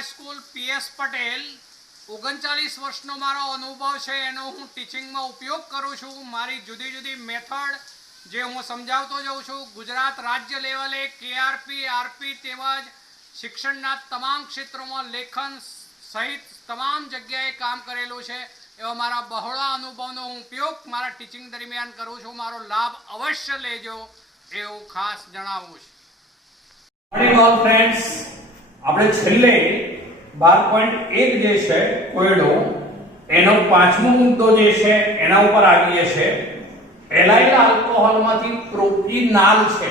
High school PS Patel 39 વર્ષનો મારો અનુભવ છે એનો હું ટીચિંગમાં ઉપયોગ કરું છું। મારી જુદી જુદી મેથડ જે હું સમજાવતો જાઉં છું। ગુજરાત રાજ્ય લેવલે કેઆરપી આરપી તેમજ શિક્ષણના તમામ ક્ષેત્રોમાં લેખન સહિત તમામ જગ્યાએ કામ કરેલું છે। એવા મારા બહોળા અનુભવનો હું ઉપયોગ મારા ટીચિંગ દરમિયાન કરું છું। મારો લાભ અવશ્ય લેજો એવું ખાસ જણાવું છું। મોર્નિંગ ઓલ ફ્રેન્ડ્સ, આપણે છેલ્લે 12.1 જે છે કોયડો એનો પાંચમો મુદ્દો જે છે એના ઉપર આવીએ છે। એલાઇલ આલ્કોહોલમાંથી પ્રોપિનાલ છે।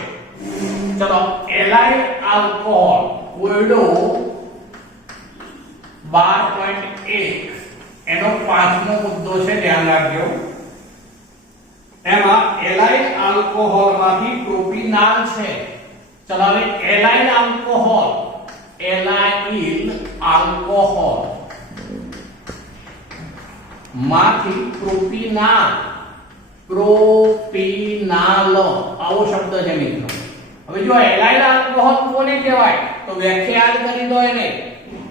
ચલો, એલાઇલ આલ્કોહોલ કોયડો 12.1 એનો પાંચમો મુદ્દો છે, ધ્યાન રાખજો। એમાં એલાઇલ આલ્કોહોલમાંથી પ્રોપિનાલ છે। चलो હવે એલાઇલ આલ્કોહોલ માંથી પ્રોપિનાલ આવો શબ્દ છે મિત્રો। હવે જો એલાઇલ આલ્કોહોલ કોને કહેવાય તો વ્યાખ્યા યાદ કરી દો એને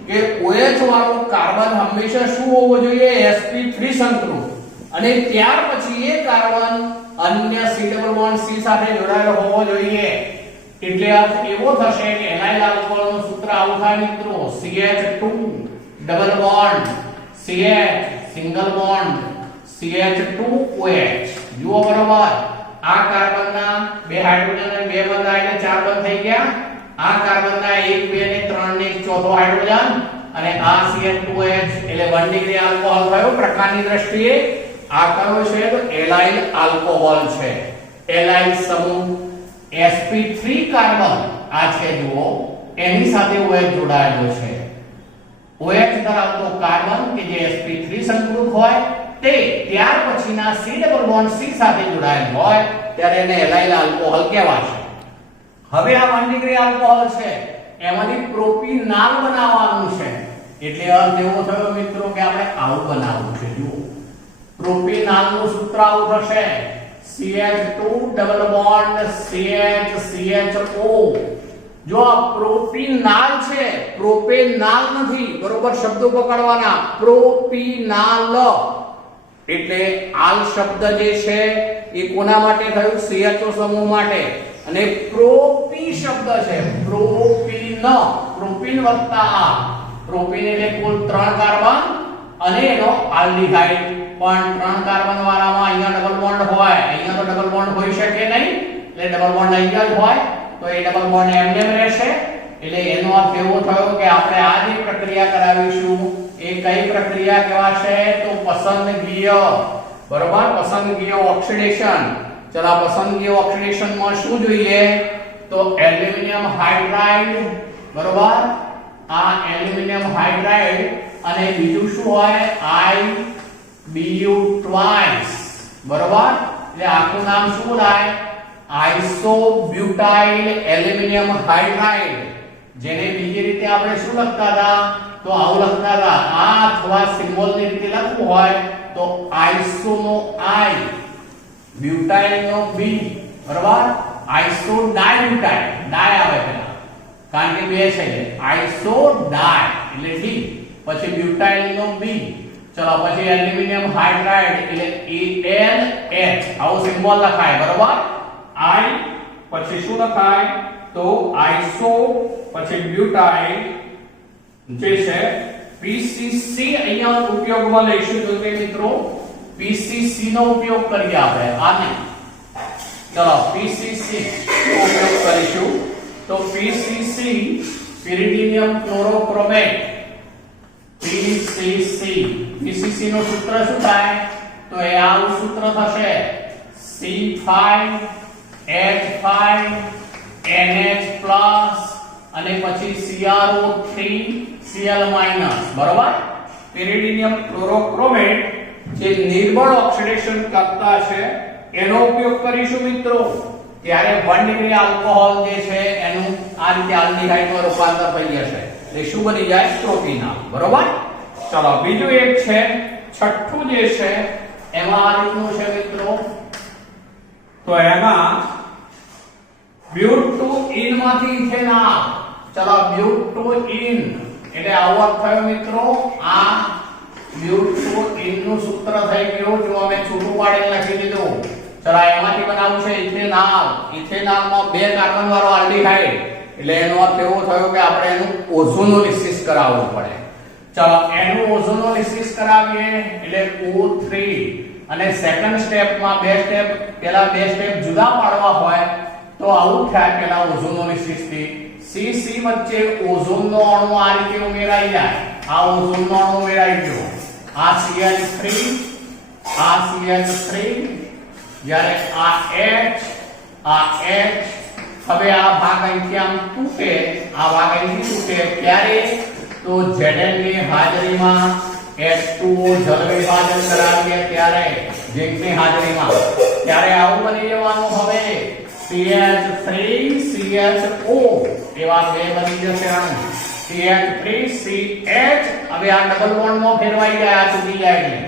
કે OH વાળો કાર્બન હંમેશા શું હોવો જોઈએ? sp3 સંકૃત, અને ત્યાર પછી એ કાર્બન અન્ય C ડબલ બોન્ડ C સાથે જોડાયેલો હોવો જોઈએ। એટલે અર્થ એવો થશે કે એલાઇલ આલ્કોહોલનું સૂત્ર આવું થાય મિત્રો, CH2 double bond CH single bond CH2OH। જુઓ બરોબર, આ કાર્બનના બે હાઇડ્રોજન અને બે બંધ એટલે ચાર બંધ થઈ ગયા। આ કાર્બનના 1 2 ને 3 ને એક ચોથો હાઇડ્રોજન અને આ CH2OH એટલે 1 ડિગ્રી આલ્કોહોલ થયો પ્રકારની દ્રષ્ટિએ। આ કયો છે તો એલાઇલ આલ્કોહોલ છે। એલાઇલ સમૂહ sp3 કાર્બન આ છે, જુઓ એની સાથે OH જોડાયેલો છે। OH ધરાવતો કાર્બન કે જે sp3 સંકૃત હોય તે ત્યાર પછીના C ડબલ બોન્ડ C સાથે જોડાયેલ હોય ત્યારે એને એલાઇલ આલ્કોહોલ કહેવાશે। હવે આ 1 ડિગ્રી આલ્કોહોલ છે એમાંથી પ્રોપિનાલ બનાવવાનું છે, એટલે અર્થ એવો થયો મિત્રો કે આપણે આવું બનાવવું છે। જુઓ પ્રોપિનાલનું સૂત્ર આવું થશે, CH2 double bond CH CHO। જો આ પ્રોપિનાલ છે, પ્રોપેનાલ નથી, બરોબર શબ્દો પકડવાના, પ્રોપિનાલ એટલે આલ શબ્દ જે છે એ કોના માટે થયું? CHO સમૂહ માટે, અને પ્રોપી શબ્દ છે પ્રોપીન વત્તા આ, પ્રોપીન એટલે કુલ 3 કાર્બન અને એનો આલ્ડિહાઇડ, પણ 3 કાર્બન વાળામાં અહીંયા ડબલ બોન્ડ હોય, અહીંયા તો ડબલ બોન્ડ હોઈ શકે નહીં એટલે ડબલ બોન્ડ અહીંયા જ હોય તો એ ડબલ બોન્ડ એમને એમ રહેશે। એટલે એનો અર્થ એવો થયો કે આપણે આ જે પ્રક્રિયા કરાવીશું એ કઈ પ્રક્રિયા કહેવાશે તો પસંદગીય, બરોબર, પસંદગીય ઓક્સિડેશન। ચલો પસંદગીય ઓક્સિડેશનમાં શું જોઈએ તો એલ્યુમિનિયમ હાઇડ્રાઇડ, બરોબર, આ એલ્યુમિનિયમ હાઇડ્રાઇડ અને બીજું શું હોય IBU ટ્વાઇસ, બરોબર, એટલે આખું નામ શું થાય? આઇસોબ્યુટાઇલ એલ્યુમિનિયમ હાઇડ્રાઇડ, જેને બીજી રીતે આપણે શું લખતા હતા તો આવું લખતા હતા, આ અથવા સિમ્બોલની રીતે લખવું હોય તો iso no I, butyl no B, બરોબર, આઇસો ડાઇબ્યુટાઇલ, ડાય આવે પહેલા કારણ કે બે છે, આઇસો ડાય એટલે D, પછી બ્યુટાઇલ નો B, ચલો પછી એલ્યુમિનિયમ હાઇડ્રાઇડ એટલે ALH, આવો સિમ્બોલ લખાય, બરોબર, I પછી શું લખાય તો આઇસો પછી બ્યુટાઇલ જે છે PCC અહીંયા ઉપયોગમાં લઈશું તો કે મિત્રો PCC નો ઉપયોગ કરીએ આપણે, આને ચલો PCC નો ઉપયોગ કરીશું તો PCC પેરિડિનિયમ ક્લોરોક્રોમેટ, PCC નું સૂત્ર શું થાય તો એ આવું સૂત્ર થશે C5H5NH+ અને પછી CrO3Cl-, બરોબર। પેરિડિનિયમ ક્લોરોક્રોમેટ જે નિર્બળ ઓક્સિડેશન કરતા છે એનો ઉપયોગ કરીશું મિત્રો, ત્યારે 1 ડિગ્રી આલ્કોહોલ જે છે એનું આ રીતે આલ્ડિહાઇડમાં રૂપાંતર થઈ જશે એટલે શું બની જાય? પ્રોપિનાલ, બરોબર। ચલો બીજું એક છે, છઠ્ઠું જે છે એમાં આ રીતનું છે મિત્રો, તો એમાં બ્યુટુઇન માંથી ઇથેનોલ, ચલો બ્યુટુઇન એટલે આવો અર્થ થયો મિત્રો. આ બ્યુટોઇન નું સૂત્ર થઈ ગયું. જો અમે છૂટું પાડીને લખી દીધું. ચલો એમાંથી બનાવવું છે ઇથેનોલ. ઇથેનોલમાં 2 કાર્બન વાળો આલ્ડીહાઇડ, એટલે એનો અર્થ એવો થયો કે આપણે એનું ઓઝોનોલિસિસ કરાવવું પડે. ચલો એનું ઓઝોનોલિસિસ કરાવીએ એટલે O3. અને સેકન્ડ સ્ટેપમાં 2 સ્ટેપ, પહેલા 2 સ્ટેપ જુદા પાડવા હોય તો આવું થાય. પહેલા ઓઝોનોલિસિસ થી CC વચ્ચે ઓઝોનનો અણુ આ રીતે ઉમેરાઈ જાય. આ ઓઝોનનો અણુ ઉમેરાઈ ગયો. આ CH3, આ CH3, જ્યારે આ H, આ H. હવે આ ભાગ અહીંથી આમ તૂટે, આ ભાગ અહીંથી તૂટે ત્યારે તો Zn ની હાજરીમાં H2O જળ વિભાજન કરાવીએ ત્યારે ઝીંકની હાજરીમાં ત્યારે આવું બની જવાનું. હવે CH3 CHO એવા 2 બની જશે અણુ. CH3 CH. હવે આ ડબલ બોન્ડ માં ફેરવાઈ જાય, આ તૂટી જાય એટલે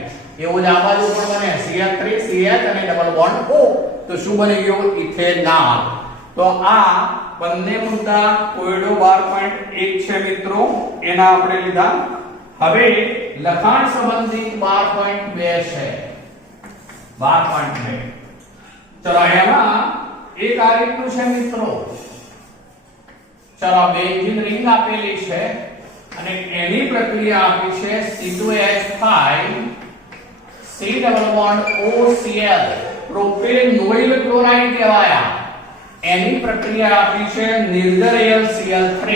એવું જ આ બાજુ પણ બને CH3 CH અને ડબલ બોન્ડ O. તો શું બની ગયું? ઇથેનોલ. તો આ બંને મુદ્દા કોયડો 12.1 છે મિત્રો, એના આપણે લીધા. હવે લખાણ સંબંધિત 12.2 છે. 12.2 ચલો એમાં એક આ રીતનું છે મિત્રો. ચલો બેન્ઝીન રિંગ આપેલી છે અને એની પ્રક્રિયા આપી છે C2H5 C double bond OCl propanoyl chloride કહેવાય. એની પ્રક્રિયા આપી છે નિર્જર Cl3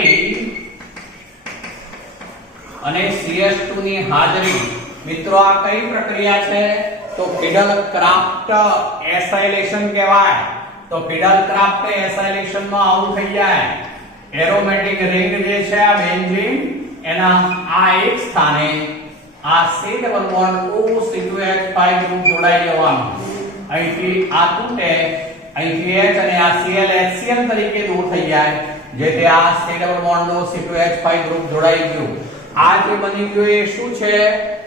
અને CH2 ની હાજરી. મિત્રો આ કઈ પ્રક્રિયા છે? તો ફિડલ-ક્રાફ્ટ એસાઇલેશન કહેવાય. તો ફિડલ-ક્રાફ્ટ એસાઇલેશન માં આવું થઈ જાય. એરોમેટિક રિંગ જે છે આ બેન્ઝીન એના આ એક સ્થાને આ C double bond OC2H5 group જોડાઈ જવાનું. અહીંથી આ તૂટે, અહીંથી H અને આ Cl HCl તરીકે દૂર થઈ જાય, જેથી આ C double bond OC2H5 group જોડાઈ ગયું. આ જે બની ગયું એ શું છે?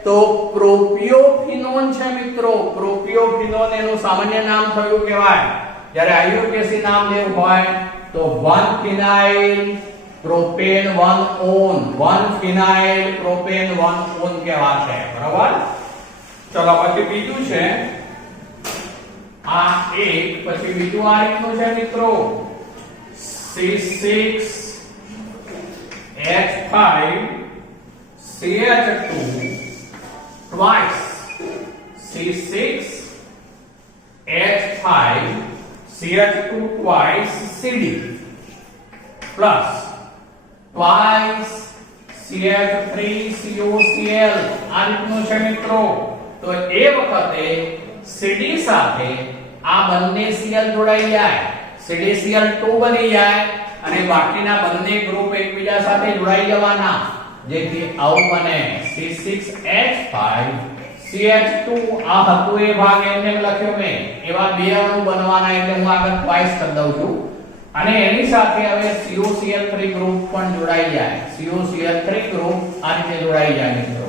તો પ્રોપિયોફિનોન છે મિત્રો. પ્રોપિયોફિનોન એનું સામાન્ય નામ થયું કહેવાય. જ્યારે આયુર્વેદિક નામ લેવું હોય તો 1-phenyl propane 1-on 1-phenyl propane 1-on કહેવાશે. બરાબર. ચલો પછી બીજું છે આ એક, પછી બીજું આ રીતનું છે મિત્રો. C6H5 CH2 twice C6H5 CH2 twice CD plus twice CH3COCl આ રીતનું છે મિત્રો. તો એ વખતે CD સાથે આ બંને Cl જોડાઈ જાય, CdCl2 બની જાય અને બાકીના બંને ગ્રુપ એકબીજા સાથે જોડાઈ જવાના, જેથી આવું બને C6H5 CH2. આ હતું એ ભાગ એમને લખ્યો મેં. એવા 2 અણુ બનવાના, એટલે હું આગળ ટ્વાઇસ કરી દઉં છું. અને એની સાથે હવે COCl3 ગ્રુપ પણ જોડાઈ જાય. COCl3 ગ્રુપ આ રીતે જોડાઈ જાય મિત્રો.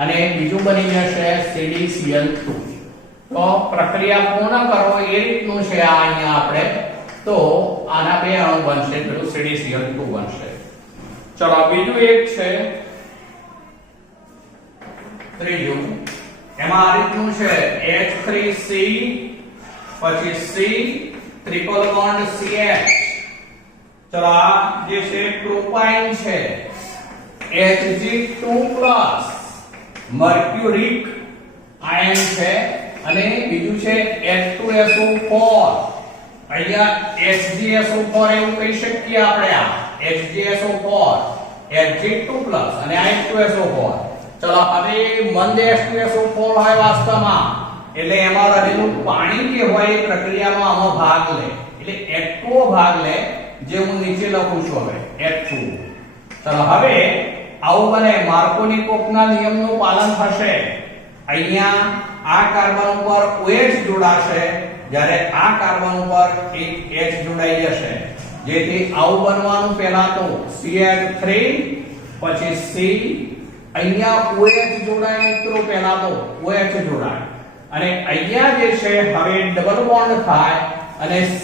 અને બીજું બની જશે CdCl2. તો પ્રક્રિયા પૂર્ણ કરો એ રીતનું છે આ અહીંયા આપણે. તો આના 2 અણુ બનશે, પેલું CdCl2 બનશે. ચલો બીજું એક છે ત્રીજું. એમાં આ રીતનું છે H3C પછી C ટ્રિપલ બોન્ડ CH. ચલો આ જે છે પ્રોપાઇન છે Hg2+ મર્ક્યુરિક આયન છે અને બીજું છે H2SO4. અહીંયા HgSO4 એવું કહી શકીએ આપણે. આ HgSO4 Hg2+ અને H2SO4. ચલો હવે મંદ H2SO4 હોય વાસ્તવમાં, એટલે એમાં રહેલું પાણી કે હોય એ પ્રક્રિયામાં આમાં ભાગ લે, એટલે H2O ભાગ લે, જે હું નીચે લખું છું હવે H2. ચલો હવે આવું બને. માર્કોની-કોકના નિયમનું પાલન થશે. અહીંયા આ કાર્બન ઉપર OH જોડાશે, જ્યારે આ કાર્બન ઉપર એક H જોડાઈ જશે, જેથી આવું બનવાનું. પહેલા તો CH3 પછી C, અહીંયા OH જોડાય મિત્રો. પહેલા તો OH જોડાય અને અહીંયા જે છે હવે ડબલ બોન્ડ થાય અને C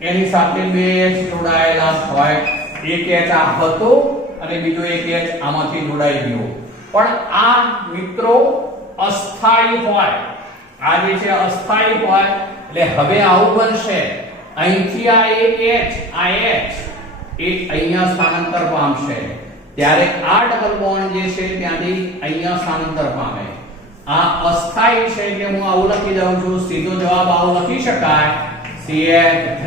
એની સાથે 2 H જોડાયેલા હોય. એક H આ હતો અને બીજો એક H આમાંથી જોડાઈ ગયો, પણ આ મિત્રો અસ્થાયી હોય, આ જે છે અસ્થાયી હોય, એટલે હવે આવું બનશે, અહીંથી આ એક H, આ H એ અહીંયા સ્થાનાંતર પામશે, ત્યારે આ ડબલ બોન્ડ જે છે ત્યાંથી અહીંયા સ્થાનાંતર પામે. આ અસ્થાયી છે એટલે હું આવું લખી દઉં છું, સીધો જવાબ આવો લખી શકાય, CH3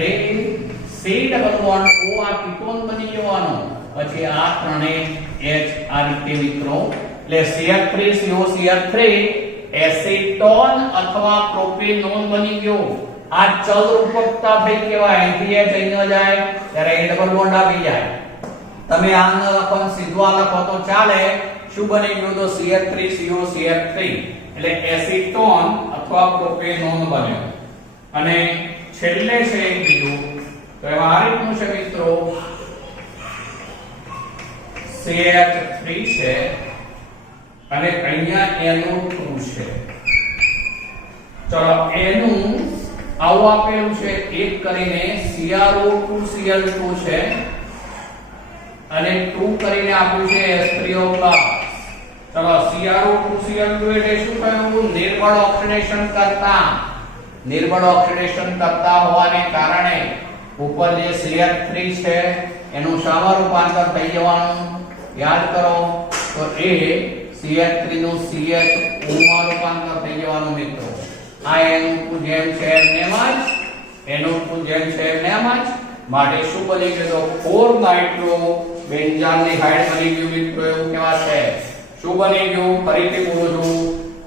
C double bond O આ કીટોન બની જવાનો, પછી આ ત્રણેય H આ રીતે મિત્રો, એટલે CH3CO CH3 એસિટોન અથવા પ્રોપેનોન બની ગયો. આ ચલ રૂપકતા થઈ કહેવાય, અહીંથી H અહીં જાય ત્યારે એ ડબલ બોન્ડ આવી જાય. તમે આ ન લખો સીધું આ લખો તો ચાલે. શું બની ગયું તો CH3CO CH3 એટલે એસિટોન અથવા પ્રોપેનોન બન્યો. અને છેલ્લે છે એક બીજું, તો એમાં આ રીતનું છે મિત્રો, CH3 છે અને અહીંયા NO2 છે. ચલો એનું આવું આપેલું છે, એક કરીને CrO2 Cl2 છે અને 2 કરીને આપ્યું છે H3O+. ચલો CrO2 Cl2 એટલે શું થયું? નિર્બળ ઓક્સિડેશન કરતા, નિર્બળ ઓક્સિડેશન કરતા હોવાને કારણે ઉપર જે CH3 છે એનું શામાં રૂપાંતર થઈ જવાનું યાદ કરો, તો એ CH3 નું CHO માં રૂપાંતર થઈ જવાનું મિત્રો. આ NO2 જેમ છે એમ જ, NO2 જેમ છે એમ જ, માટે શું બની ગયું તો 4 નાઇટ્રો બેન્ઝાલ્ડિહાઇડ બની ગયું મિત્રો. એવું કહેવાશે. શું બની ગયું? ફરીથી બોલું છું,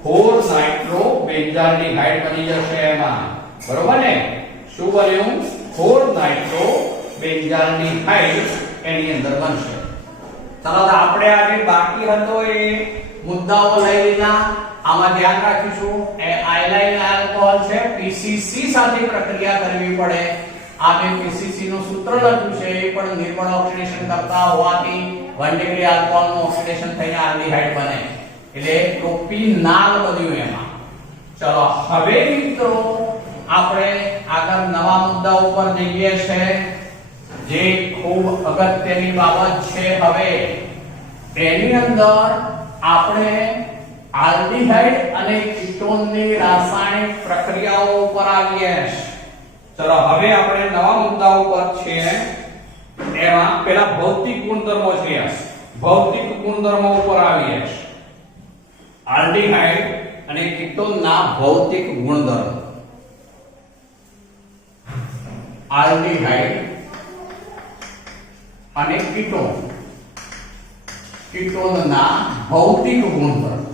4 નાઇટ્રો બેન્ઝાલ્ડિહાઇડ બની જશે એમાં, બરોબર ને? શું બન્યું? 4 નાઇટ્રો બેન્ઝાલ્ડિહાઇડ એની અંદર બનશે. ચાલો આપણે આજે બાકી હતો એ મુદ્દાઓ લઈ લીધા. આમાં ધ્યાન રાખીશું, એ આયલાઇન આલ્કોહોલ છે, PCC સાથે પ્રક્રિયા કરવી પડે. આ મેં PCC નું સૂત્ર લખ્યું છે, એ પણ નિર્બળ ઓક્સિડેશન કરતા હોવાથી 1 ડિગ્રી આલ્કોહોલ નું ઓક્સિડેશન થઈને આલ્ડીહાઇડ બને, એટલે પ્રોપીનાલ બન્યું એમાં. ચલો હવે મિત્રો આપણે આગળ નવા મુદ્દા ઉપર જઈએ છે, જે ખૂબ અગત્યની બાબત છે. હવે એની અંદર આપણે આલ્ડીહાઇડ અને કીટોનની રાસાયણિક પ્રક્રિયાઓ ઉપર આવીએ. ચલો હવે આપણે નવા મુદ્દા ઉપર છીએ. એમાં પહેલા ભૌતિક ગુણધર્મો છે, ભૌતિક ગુણધર્મો ઉપર આવીએ. આલ્ડીહાઇડ અને કીટોનના ભૌતિક ગુણધર્મો. આલ્ડીહાઇડ અને કીટોનના ભૌતિક ગુણધર્મો.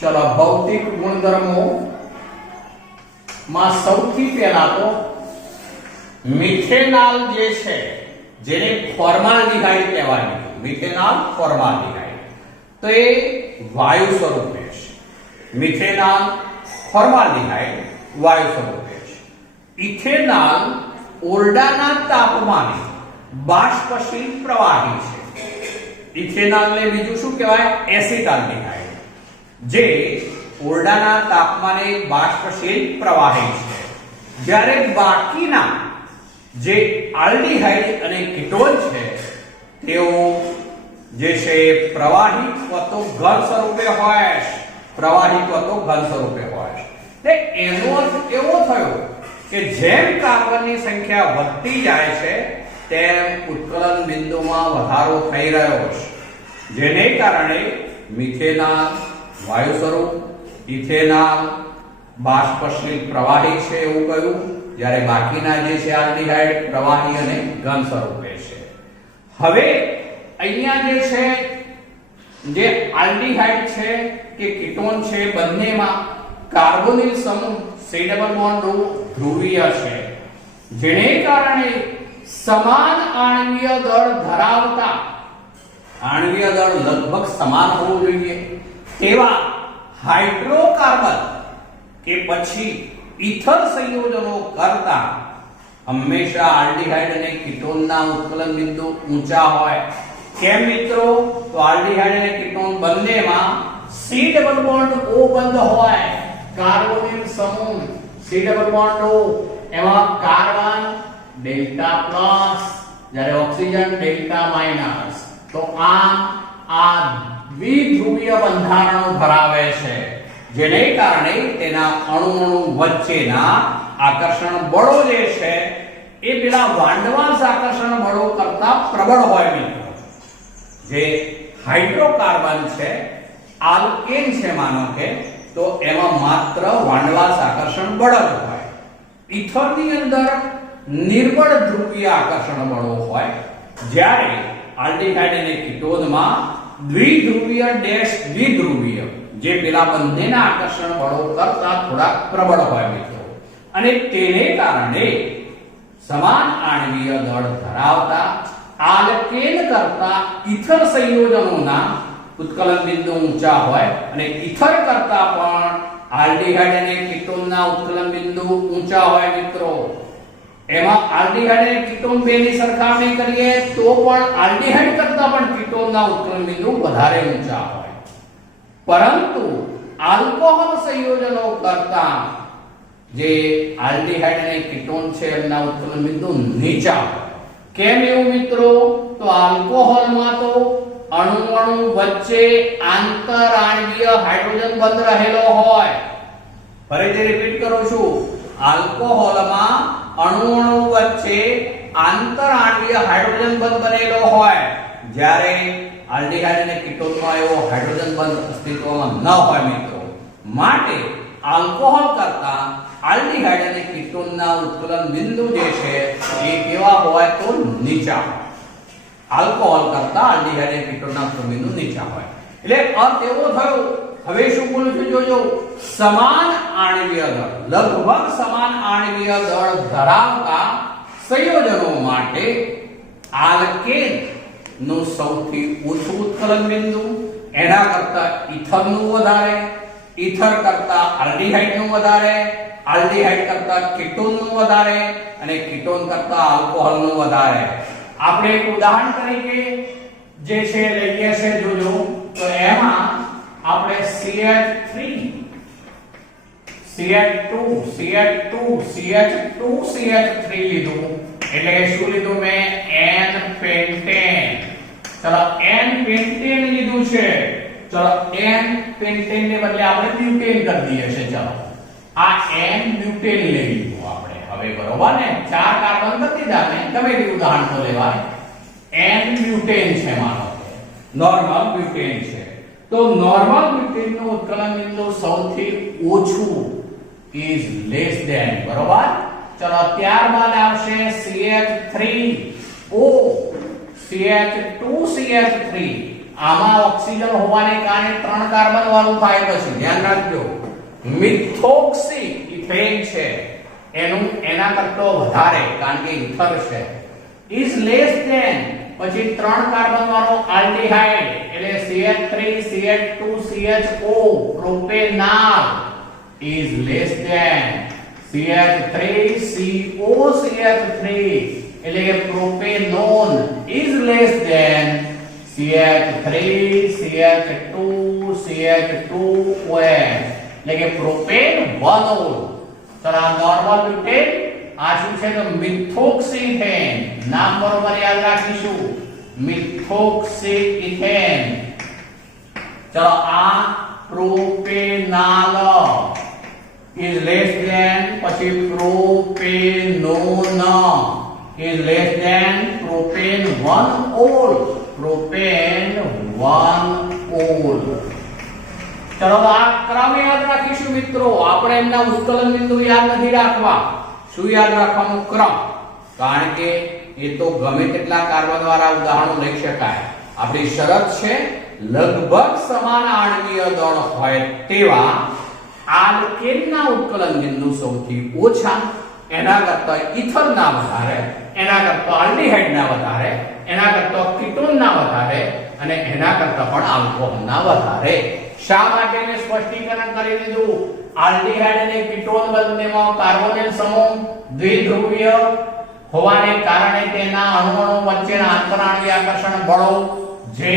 ચલો ભૌતિક ગુણધર્મો માં સૌથી પહેલા તો મિથેનોલ જે છે, જેને ફોર્માલ્ડિહાઇડ કહેવાય, મિથેનોલ ફોર્માલ્ડિહાઇડ, તો એ વાયુ સ્વરૂપે છે. મિથેનોલ ફોર્માલ્ડિહાઇડ વાયુ સ્વરૂપે છે. ઇથેનોલ ઓરડાના તાપમાને બાષ્પશીલ પ્રવાહી છે. ઇથેનોલને બીજું શું કહેવાય? એસિટાલ્ડિહાઇડ, જે ઓરડાના તાપમાને બાષ્પશીલ પ્રવાહી છે. જ્યારે બાકીના જે આલ્ડીહાઇડ અને કીટોન છે તેઓ જે છે પ્રવાહી અથવા તો ઘન સ્વરૂપે હોય છે, પ્રવાહી અથવા તો ઘન સ્વરૂપે હોય છે. તે એનો અર્થ એવો થયો કે જેમ કાર્બનની સંખ્યા વધતી જાય છે તેમ ઉત્કલન બિંદુમાં વધારો થઈ રહ્યો છે, જેને કારણે મિથેનોલ વાયુ સ્વરૂપ, ઇથેનોલ બાષ્પશીલ પ્રવાહી છે એવું કહ્યું, જ્યારે બાકીના જે છે આલ્ડીહાઇડ પ્રવાહી અને ઘન સ્વરૂપે છે. હવે અહીંયા જે છે, જે આલ્ડીહાઇડ છે કે કીટોન છે, બંનેમાં કાર્બોનિલ સમૂહ C ડબલ બોન્ડ ધ્રુવીય છે, જેને કારણે સમાન આણ્વીય દળ ધરાવતા, આણ્વીય દળ લગભગ સમાન હોવું જોઈએ તેવા હાઇડ્રોકાર્બન કે પછી ઇથર સંયોજનો કરતા હંમેશા આલ્ડીહાઇડ અને કીટોનના ઉત્કલન બિંદુ ઊંચા હોય. કેમ મિત્રો? તો આલ્ડીહાઇડ અને કીટોન બંનેમાં C ડબલ બોન્ડ O બંધ હોય. કાર્બોનિલ સમૂહ C ડબલ બોન્ડ O, એમાં કાર્બન ડેલ્ટા પ્લસ, જ્યારે ઓક્સિજન ડેલ્ટા માઇનસ. તો આ દ્વિધ્રુવીય બંધારણ ધરાવે છે, જેને કારણે તેના અણુ વચ્ચેના આકર્ષણ બળો જે છે એ પેલા વાંડવાસ આકર્ષણ બળો કરતા પ્રબળ હોય મિત્રો. જે હાઇડ્રોકાર્બન છે, આલ્કેન છે માનો કે, તો એમાં માત્ર વાંડવાસ આકર્ષણ બળ જ હોય. ઇથરની અંદર નિર્બળ ધ્રુવીય આકર્ષણ બળો હોય, જ્યારે આલ્ડીહાઇડ અને કીટોનમાં દ્વિધ્રુવીય દ્વિધ્રુવીય, જે પેલા બંનેના આકર્ષણ બળો કરતા થોડા પ્રબળ હોય મિત્રો. અને તેને કારણે સમાન આણ્વીય દળ ધરાવતા આલ્કેન કરતા ઇથર સંયોજનોના ઉત્કલન બિંદુ ઊંચા હોય, અને ઇથર કરતા પણ આલ્ડીહાઇડ અને કીટોનના ઉત્કલન બિંદુ ઊંચા હોય મિત્રો. એમાં આલ્ડીહાઇડ અને કીટોન બેની સરખામણી કરીએ તો પણ આલ્ડીહાઇડ કરતા પણ કીટોનના ઉત્કલન બિંદુ વધારે ઊંચા હોય, પરંતુ આલ્કોહોલ સંયોજનો કરતા જે આલ્ડીહાઇડ અને કીટોન છે એમના ઉત્કલન બિંદુ નીચા હોય. કેમ એવું મિત્રો? તો આલ્કોહોલમાં તો અણુ વચ્ચે આંતરાણ્વીય હાઇડ્રોજન બંધ રહેલો હોય. ફરીથી રિપીટ કરું છું, આલ્કોહોલમાં અણુ વચ્ચે આંતરાણ્વીય હાઇડ્રોજન બંધ બનેલો હોય, જ્યારે આલ્ડીહાઇડ અને કીટોનમાં એવો હાઇડ્રોજન બંધ અસ્તિત્વમાં ન હોય મિત્રો. માટે આલ્કોહોલ કરતા આલ્ડીહાઇડ અને કીટોનના ઉત્કલન બિંદુ જે છે એ કેવા હોય? તો નીચા હોય. આલ્કોહોલ કરતા આલ્ડીહાઇડ અને કીટોનના ઉત્કલન બિંદુ નીચા હોય. એટલે અર્થ એવો થયો. હવે શું બોલું છું જોજો, સમાન આણ્વીય દળ, લગભગ સમાન આણ્વીય દળ ધરાવતા સંયોજનો માટે આલ્કેન નું સૌથી ઓછું ઉત્કલન બિંદુ, એના કરતા ઇથરનું વધારે, ઇથર કરતા આલ્ડીહાઇડનું વધારે, આલ્ડીહાઇડ કરતા કીટોનનું વધારે, અને કીટોન કરતા આલ્કોહોલનું વધારે. આપણે એક ઉદાહરણ તરીકે જે છે લઈએ છે જોજો, તો એમાં આપણે CH3 CH2 CH2 CH2 CH3 લીધું. એટલે કે શું લીધું મેં? N pentane. ચલો N પેન્ટેન લીધું છે. ચલો N પેન્ટેન ને બદલે આપણે બ્યુટેન કરી દઈએ છે. ચલો આ N બ્યુટેન લઈ લીધું આપણે. હવે બરોબર ને, 4 કાર્બન કરી દીધા ને, તમે તે ઉદાહરણ તો લેવાય. N બ્યુટેન છે માનો કે, નોર્મલ બ્યુટેન છે. તો નોર્મલ બ્યુટેનનું ઉત્કલન બિંદુ સૌથી ઓછું is less than, બરોબર. ચલો ત્યારબાદ આવશે CH3O CH2 CH3. આમાં ઓક્સિજન હોવાને કારણે 3 કાર્બન વાળું થાય. પછી ધ્યાન રાખજો, મિથોક્સી ઇથેન છે, એના કરતા વધારે, કારણ કે ઇથર છે. is less than, પછી 3 કાર્બન વાળો આલ્ડીહાઇડ એટલે CH3 CH2 CHO પ્રોપેનાલ is less than CH3CO CH3 એટલે કે propanone is less than CH3 CH2 CH2OH એટલે કે પ્રોપેનોલ. ચલો નોર્મલ બ્યુટેન આ શું છે? તો મિથોક્સીથેન. નામ બરોબર યાદ રાખીશું, મિથોક્સીથેન. ચલો આ પ્રોપેનાલ is less than, પછી પ્રોપેનોન is less than પ્રોપેન1ઓલ. પ્રોપેન1ઓલ. ચલો આ ક્રમ યાદ રાખીશું મિત્રો. આપણે એમના ઉત્કલન બિંદુ યાદ નથી રાખવા. શું યાદ રાખવાનું? ક્રમ. કારણ કે એ તો ગમે તેટલા કાર્બન વાળા ઉદાહરણો લઈ શકાય. આપણી શરત છે લગભગ સમાન આણ્વીય દળ હોય તેવા આલ્કેનના ઉત્કલન બિંદુ સૌથી ઓછા, એના કરતા ઇથરના વધારે, એના કરતા આલ્ડીહાઇડના વધારે, એના કરતા કીટોનના વધારે, અને એના કરતા પણ આલ્કોહોલના વધારે. શા માટે મેં સ્પષ્ટીકરણ કરી દીધું? આલ્ડીહાઇડ અને કીટોન બંનેમાં કાર્બોનિલ સમૂહ દ્વિધ્રુવીય હોવાને કારણે તેના અણુઓ વચ્ચેના આંતરાણ્વીય આકર્ષણ બળો જે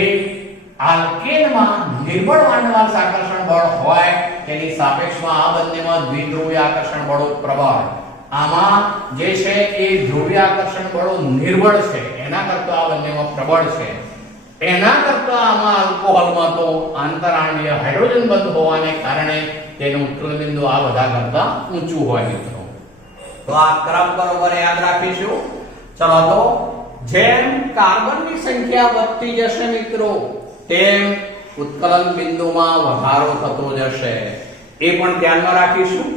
આલ્કેનમાં નિર્બળ વાંડવાસ આકર્ષણ બળ હોય તેની સાપેક્ષમાં આ બંનેમાં દ્વિધ્રુવીય આકર્ષણ બળો પ્રબળ. આમાં જે છે એ ધ્રુવીય આકર્ષણ બળો નિર્બળ છે, એના કરતા આ બંનેમાં પ્રબળ છે. એના કરતા આમાં આલ્કોહોલમાં તો આંતરાણવીય હાઇડ્રોજન બંધ હોવાને કારણે તેનું ઉત્કલન બિંદુ આ બધા કરતા ઊંચું હોય મિત્રો. તો આ ક્રમ બરોબર યાદ રાખીશું. ચલો તો જેમ કાર્બનની સંખ્યા વધતી જશે મિત્રો, તેમ ઉત્કલન બિંદુમાં વધારો થતો જશે, એ પણ ધ્યાનમાં રાખીશું.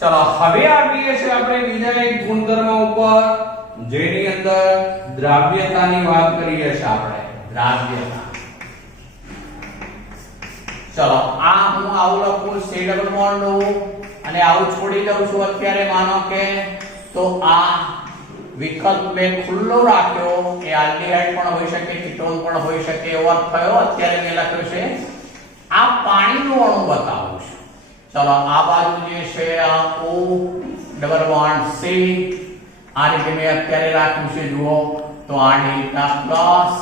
ચલો હવે આવીએ છીએ આપણે બીજા એક ગુણધર્મ ઉપર, જેની અંદર દ્રાવ્યતાની વાત કરીએ છીએ આપણે. દ્રાવ્યતા. ચલો આ હું આવું લખું C ડબલ બોન્ડ અને આવું છોડી દઉં છું અત્યારે. માનો કે તો આ વિકલ્પ મેં ખુલ્લો રાખ્યો, એ આલ્ડીહાઇડ પણ હોઈ શકે, કીટોન પણ હોઈ શકે એવો અર્થ થયો. અત્યારે મેં લખ્યું છે આ પાણીનું અણુ બતાવું છું. ચલો આ બાજુ જે છે આ O ડબલ બોન્ડ C, આ રીતે મેં અત્યારે રાખ્યું છે. જુઓ તો આ ડેલ્ટા પ્લસ,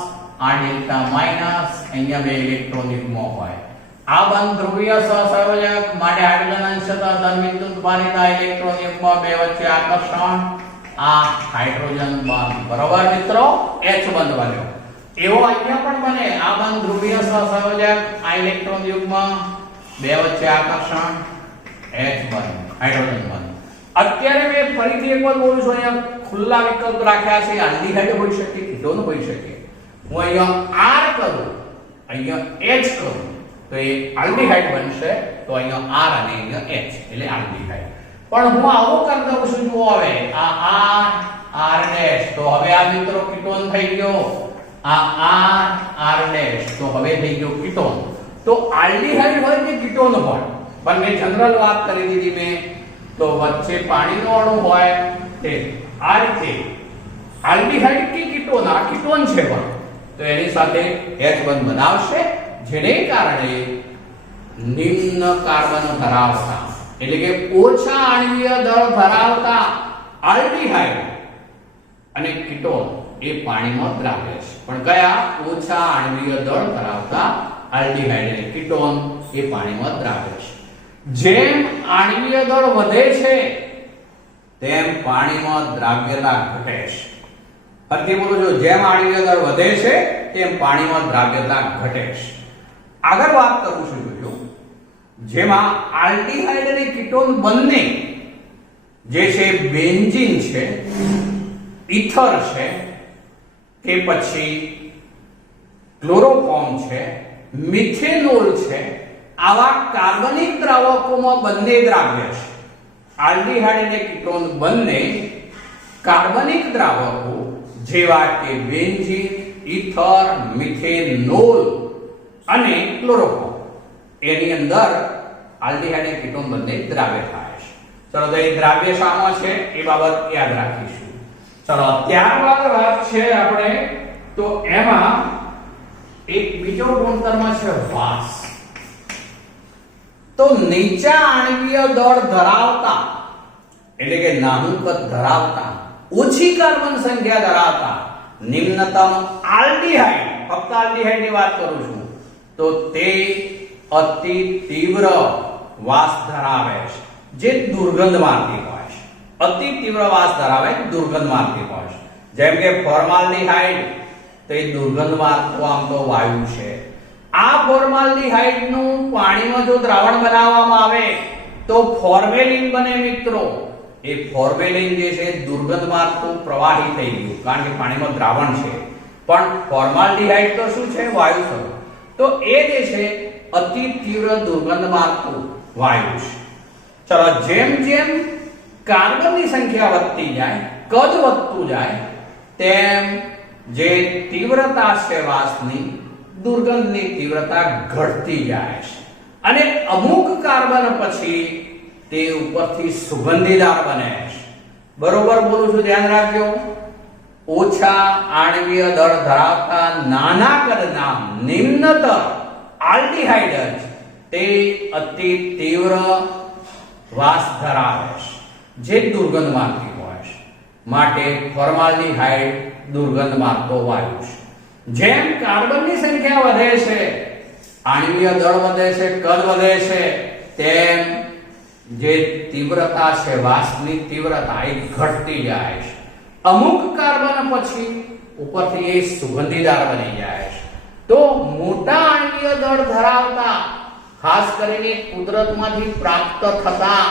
આ ડેલ્ટા માઈનસ, અહીંયા બે ઇલેક્ટ્રોન યુગ્મ હોય. આ બંધ ધ્રુવીય સહસંયોજક માટે હાઇડ્રોજન અંશતઃ ધન બિંદુ દ્વારા આ ઇલેક્ટ્રોન યુગ્મ બે વચ્ચે આકર્ષણ, આ હાઇડ્રોજન બંધ. બરોબર મિત્રો, H બંધ બન્યો. એવો અહીંયા પણ બને. આ બંધ ધ્રુવીય સહસંયોજક, આ ઇલેક્ટ્રોન યુગ્મ બે વચ્ચે આકર્ષણ, H બંધ, હાઇડ્રોજન બંધ. અત્યારે મેં ફરીથી એક વાર બોલું છું, અહીંયા ખુલ્લા વિકલ્પ રાખ્યા છે. આલ્ડીહાઇડ હોઈ શકે, કીટોન હોઈ શકે. હું અહીંયા R કરું, અહીંયા H કરું તો એ આલ્ડીહાઇડ બનશે. તો અહીંયા R અને અહીંયા H એટલે આલ્ડીહાઇડ. પણ હું આવું કરી દઉં છું. જુઓ હવે આ R ડેશ, તો હવે આ મિત્રો કીટોન થઈ ગયો. આ R ડેશ, તો હવે થઈ ગયો કીટોન. તો આલ્ડીહાઇડ હોય કે કીટોન હોય, પણ મેં જનરલ વાત કરી દીધી મેં. તો વચ્ચે પાણીનો અણુ હોય તે આ રીતે આલ્ડીહાઇડ કે કીટોન, આ કીટોન છે પણ, તો એની સાથે H બંધ બનાવશે, જેને કારણે નિમ્ન કાર્બન ધરાવતા એટલે કે ઓછા આણ્વીય દળ ધરાવતા આલ્ડીહાઇડ અને કીટોન એ પાણીમાં દ્રાવ્ય છે. પણ કયા? ઓછા આણ્વીય દળ ધરાવતા આલ્ડીહાઇડ અને કીટોન એ પાણીમાં દ્રાવ્ય છે. જેમ આણ્વીય દળ વધે છે તેમ પાણીમાં દ્રાવ્યતા ઘટે છે. ફરીથી બોલું છું, જેમ આણ્વીય દળ વધે છે તેમ પાણીમાં દ્રાવ્યતા ઘટે છે. આગળ વાત કરું છું જોજો, જેમાં આલ્ડીહાઇડ અને કીટોન બંને જે છે બેન્ઝીન છે, ઇથર છે, કે પછી ક્લોરોફોર્મ છે, મિથેનોલ છે, આવા કાર્બનિક દ્રાવકોમાં બંને દ્રાવ્ય છે. આલ્ડીહાઇડ અને કીટોન બંને કાર્બનિક દ્રાવકો જેવા કે બેન્ઝીન, ઇથર, મિથેનોલ અને ક્લોરોફોર્મ, એની અંદર આલ્ડીહાઇડ અને કીટોન બંને દ્રાવ્ય થાય છે. ચલો તો એ દ્રાવ્ય શામાં છે એ બાબત યાદ રાખીશું. ચલો ત્યારબાદ વાત છે આપણે તો એમાં એક બીજો ગુણધર્મ છે વાસ. તો નીચા આણ્વીય દળ ધરાવતા એટલે કે નાનું કદ ધરાવતા, ઓછી કાર્બન સંખ્યા ધરાવતા નિમ્નતમ આલ્ડીહાઇડ, ફક્ત આલ્ડીહાઇડ ની વાત કરું છું, તો તે અતિ તીવ્ર વાસ ધરાવે છે, જે દુર્ગંધ મારતી હોય છે. અતિ તીવ્ર વાસ ધરાવે, દુર્ગંધ મારતી હોય છે. જેમ કે ફોર્માલ્ડીહાઇડ, તો એ દુર્ગંધ મારતો આમ તો વાયુ છે. આ ફોર્માલ્ડીહાઇડ નું પાણીમાં જો દ્રાવણ બનાવવામાં આવે તો ફોર્મેલિન બને મિત્રો. એ ફોર્મેલિન જે છે દુર્ગંધ મારતું પ્રવાહી થઈ ગયું, કારણ કે પાણીમાં દ્રાવણ છે. પણ ફોર્માલ્ડીહાઇડ તો શું છે? વાયુ સ્વરૂપ. તો એ જે છે અતિ તીવ્ર દુર્ગંધ મારતું વાયુ છે. ચલો જેમ જેમ કાર્બનની સંખ્યા વધતી જાય, કદ વધતું જાય, તેમ જે તીવ્રતા છે વાસની, દુર્ગંધની તીવ્રતા ઘટતી જાય છે. અને અમુક કાર્બન પછી તે ઉપરથી સુગંધીદાર બને છે. બરોબર બોલું છું, ધ્યાન રાખજો. ઓછા આણ્વીય દળ ધરાવતા નાના કદના નિમ્નતર આલ્ડીહાઇડ તે અતિ તીવ્ર વાસ ધરાવે છે, જે દુર્ગંધ મારતી હોય છે. માટે ફોર્માલ્ડીહાઇડ દુર્ગંધ મારતો વાયુ છે. જેમ કાર્બનની સંખ્યા વધે છે, આણ્વીય દળ વધે છે, કદ વધે છે, તેમ જે તીવ્રતા છે, વાસની તીવ્રતા એ ઘટતી જાય છે. અમુક કાર્બન પછી ઉપરથી એ સુગંધીદાર બની જાય છે. તો મોટા આણ્વીય દળ ધરાવતા, ખાસ કરીને કુદરતમાંથી પ્રાપ્ત થતા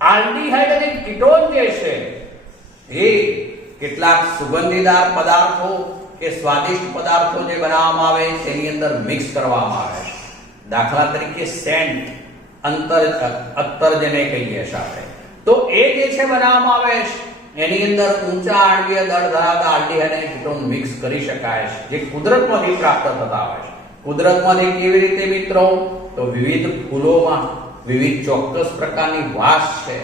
આલ્ડીહાઇડ અને કીટોન જે છે એ કેટલાક સુગંધીદાર પદાર્થો કે સ્વાદિષ્ટ પદાર્થો જે બનાવવામાં આવે છે એની અંદર મિક્સ કરવામાં આવે છે. દાખલા તરીકે સેન્ટ, અત્તર જેને કહીએ છીએ આપણે, તો એ જે છે બનાવવામાં આવે છે એની અંદર ઊંચા આણ્વીય દળ ધરાવતા આલ્ડીહાઇડ અને કીટોન મિક્સ કરી શકાય છે, જે કુદરતમાંથી પ્રાપ્ત થતા હોય છે. કુદરતમાંથી કેવી રીતે મિત્રો? તો વિવિધ ફૂલોમાં વિવિધ ચોક્કસ પ્રકારની વાસ છે.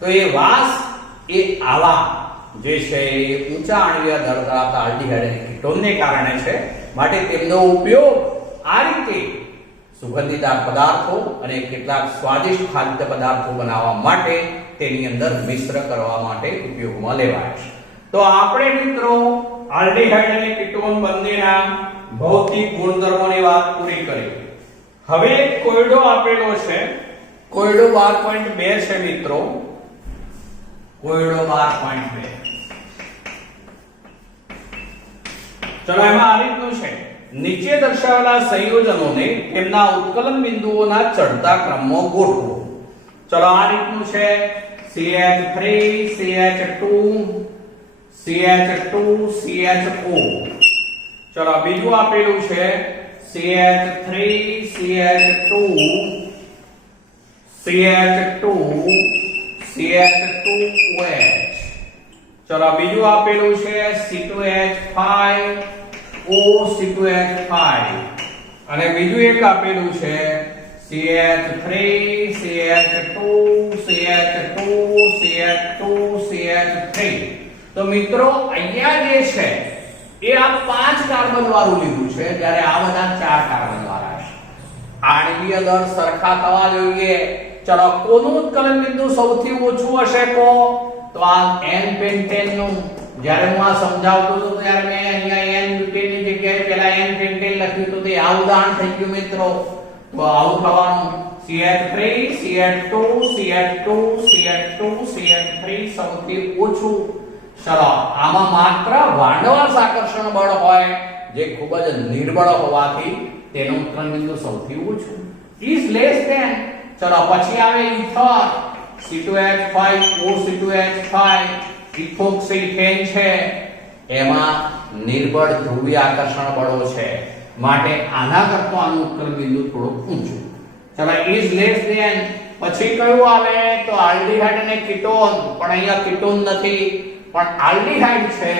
તો એ વાસ એ આવા જે છે એ ઊંચા આણ્વીય દળ ધરાવતા આલ્ડીહાઇડ અને કીટોનને કારણે છે. માટે તેમનો ઉપયોગ આ રીતે સુગંધીદાર પદાર્થો અને કેટલાક સ્વાદિષ્ટ ખાદ્ય પદાર્થો બનાવવા માટે તેની અંદર મિશ્ર કરવા માટે ઉપયોગમાં લેવાય છે. તો આપણે મિત્રો આલ્ડીહાઇડ અને કીટોન બંનેના ભૌતિક ગુણધર્મોની વાત પૂરી કરી. હવે એક કોયડો આપેલો છે, કોયડો 12.2 છે મિત્રો, કોયડો 12.2. ચલો એમાં આ રીતનું છે, નીચે દર્શાવેલા સંયોજનોને તેમના ઉત્કલન બિંદુઓના ચડતા ક્રમમાં ગોઠવો. ચલો આ રીતનું છે, CH3 CH2 CH2 CHO. ચલો બીજું આપેલું છે CH3 CH2 CH2 CH2OH. ચલો બીજું આપેલું છે C2H5 OC2H5 અને બીજું એક આપેલું છે CH3 CH2 CH2 CH2 CH3. તો મિત્રો અહીંયા જે છે એ આ 5 કાર્બન વાળું લીધું છે, જ્યારે આ બધા 4 કાર્બન વાળા છે. આણ્વીય દળ સરખા થવા જોઈએ. ચલો કોનું ઉત્કલન બિંદુ સૌથી ઓછું હશે કો? તો આ n પેન્ટેન નું. જ્યારે હું આ સમજાવતો હતો ત્યારે મેં અહીંયા n બ્યુટેન ની જગ્યાએ પહેલા n પેન્ટેન લખ્યું હતું, તે આ ઉદાહરણ થઈ ગયું મિત્રો. તો આવું થવાનું, CH3 CH2 CH2 CH2 CH3 સૌથી ઓછું. ચલો આમાં માત્ર વાંડવાસ આકર્ષણ બળ હોય, જે ખૂબ જ નિર્બળ હોવાથી તેનું ઉત્કલન બિંદુ સૌથી ઓછું, is less than. ચલો પછી આવે ઇથર, C2H5 OC2H5, ઇથોક્સિએથેન છે, એમાં નિર્બળ ધ્રુવીય આકર્ષણ બળો છે, માટે આના કરતા આનું ઉત્કલન બિંદુ થોડું ઊંચું. ચલો is less than. પછી કયું આવે? તો આલ્ડીહાઇડ અને કીટોન, પણ અહીંયા કીટોન નથી પણ આલ્ડીહાઇડ છે,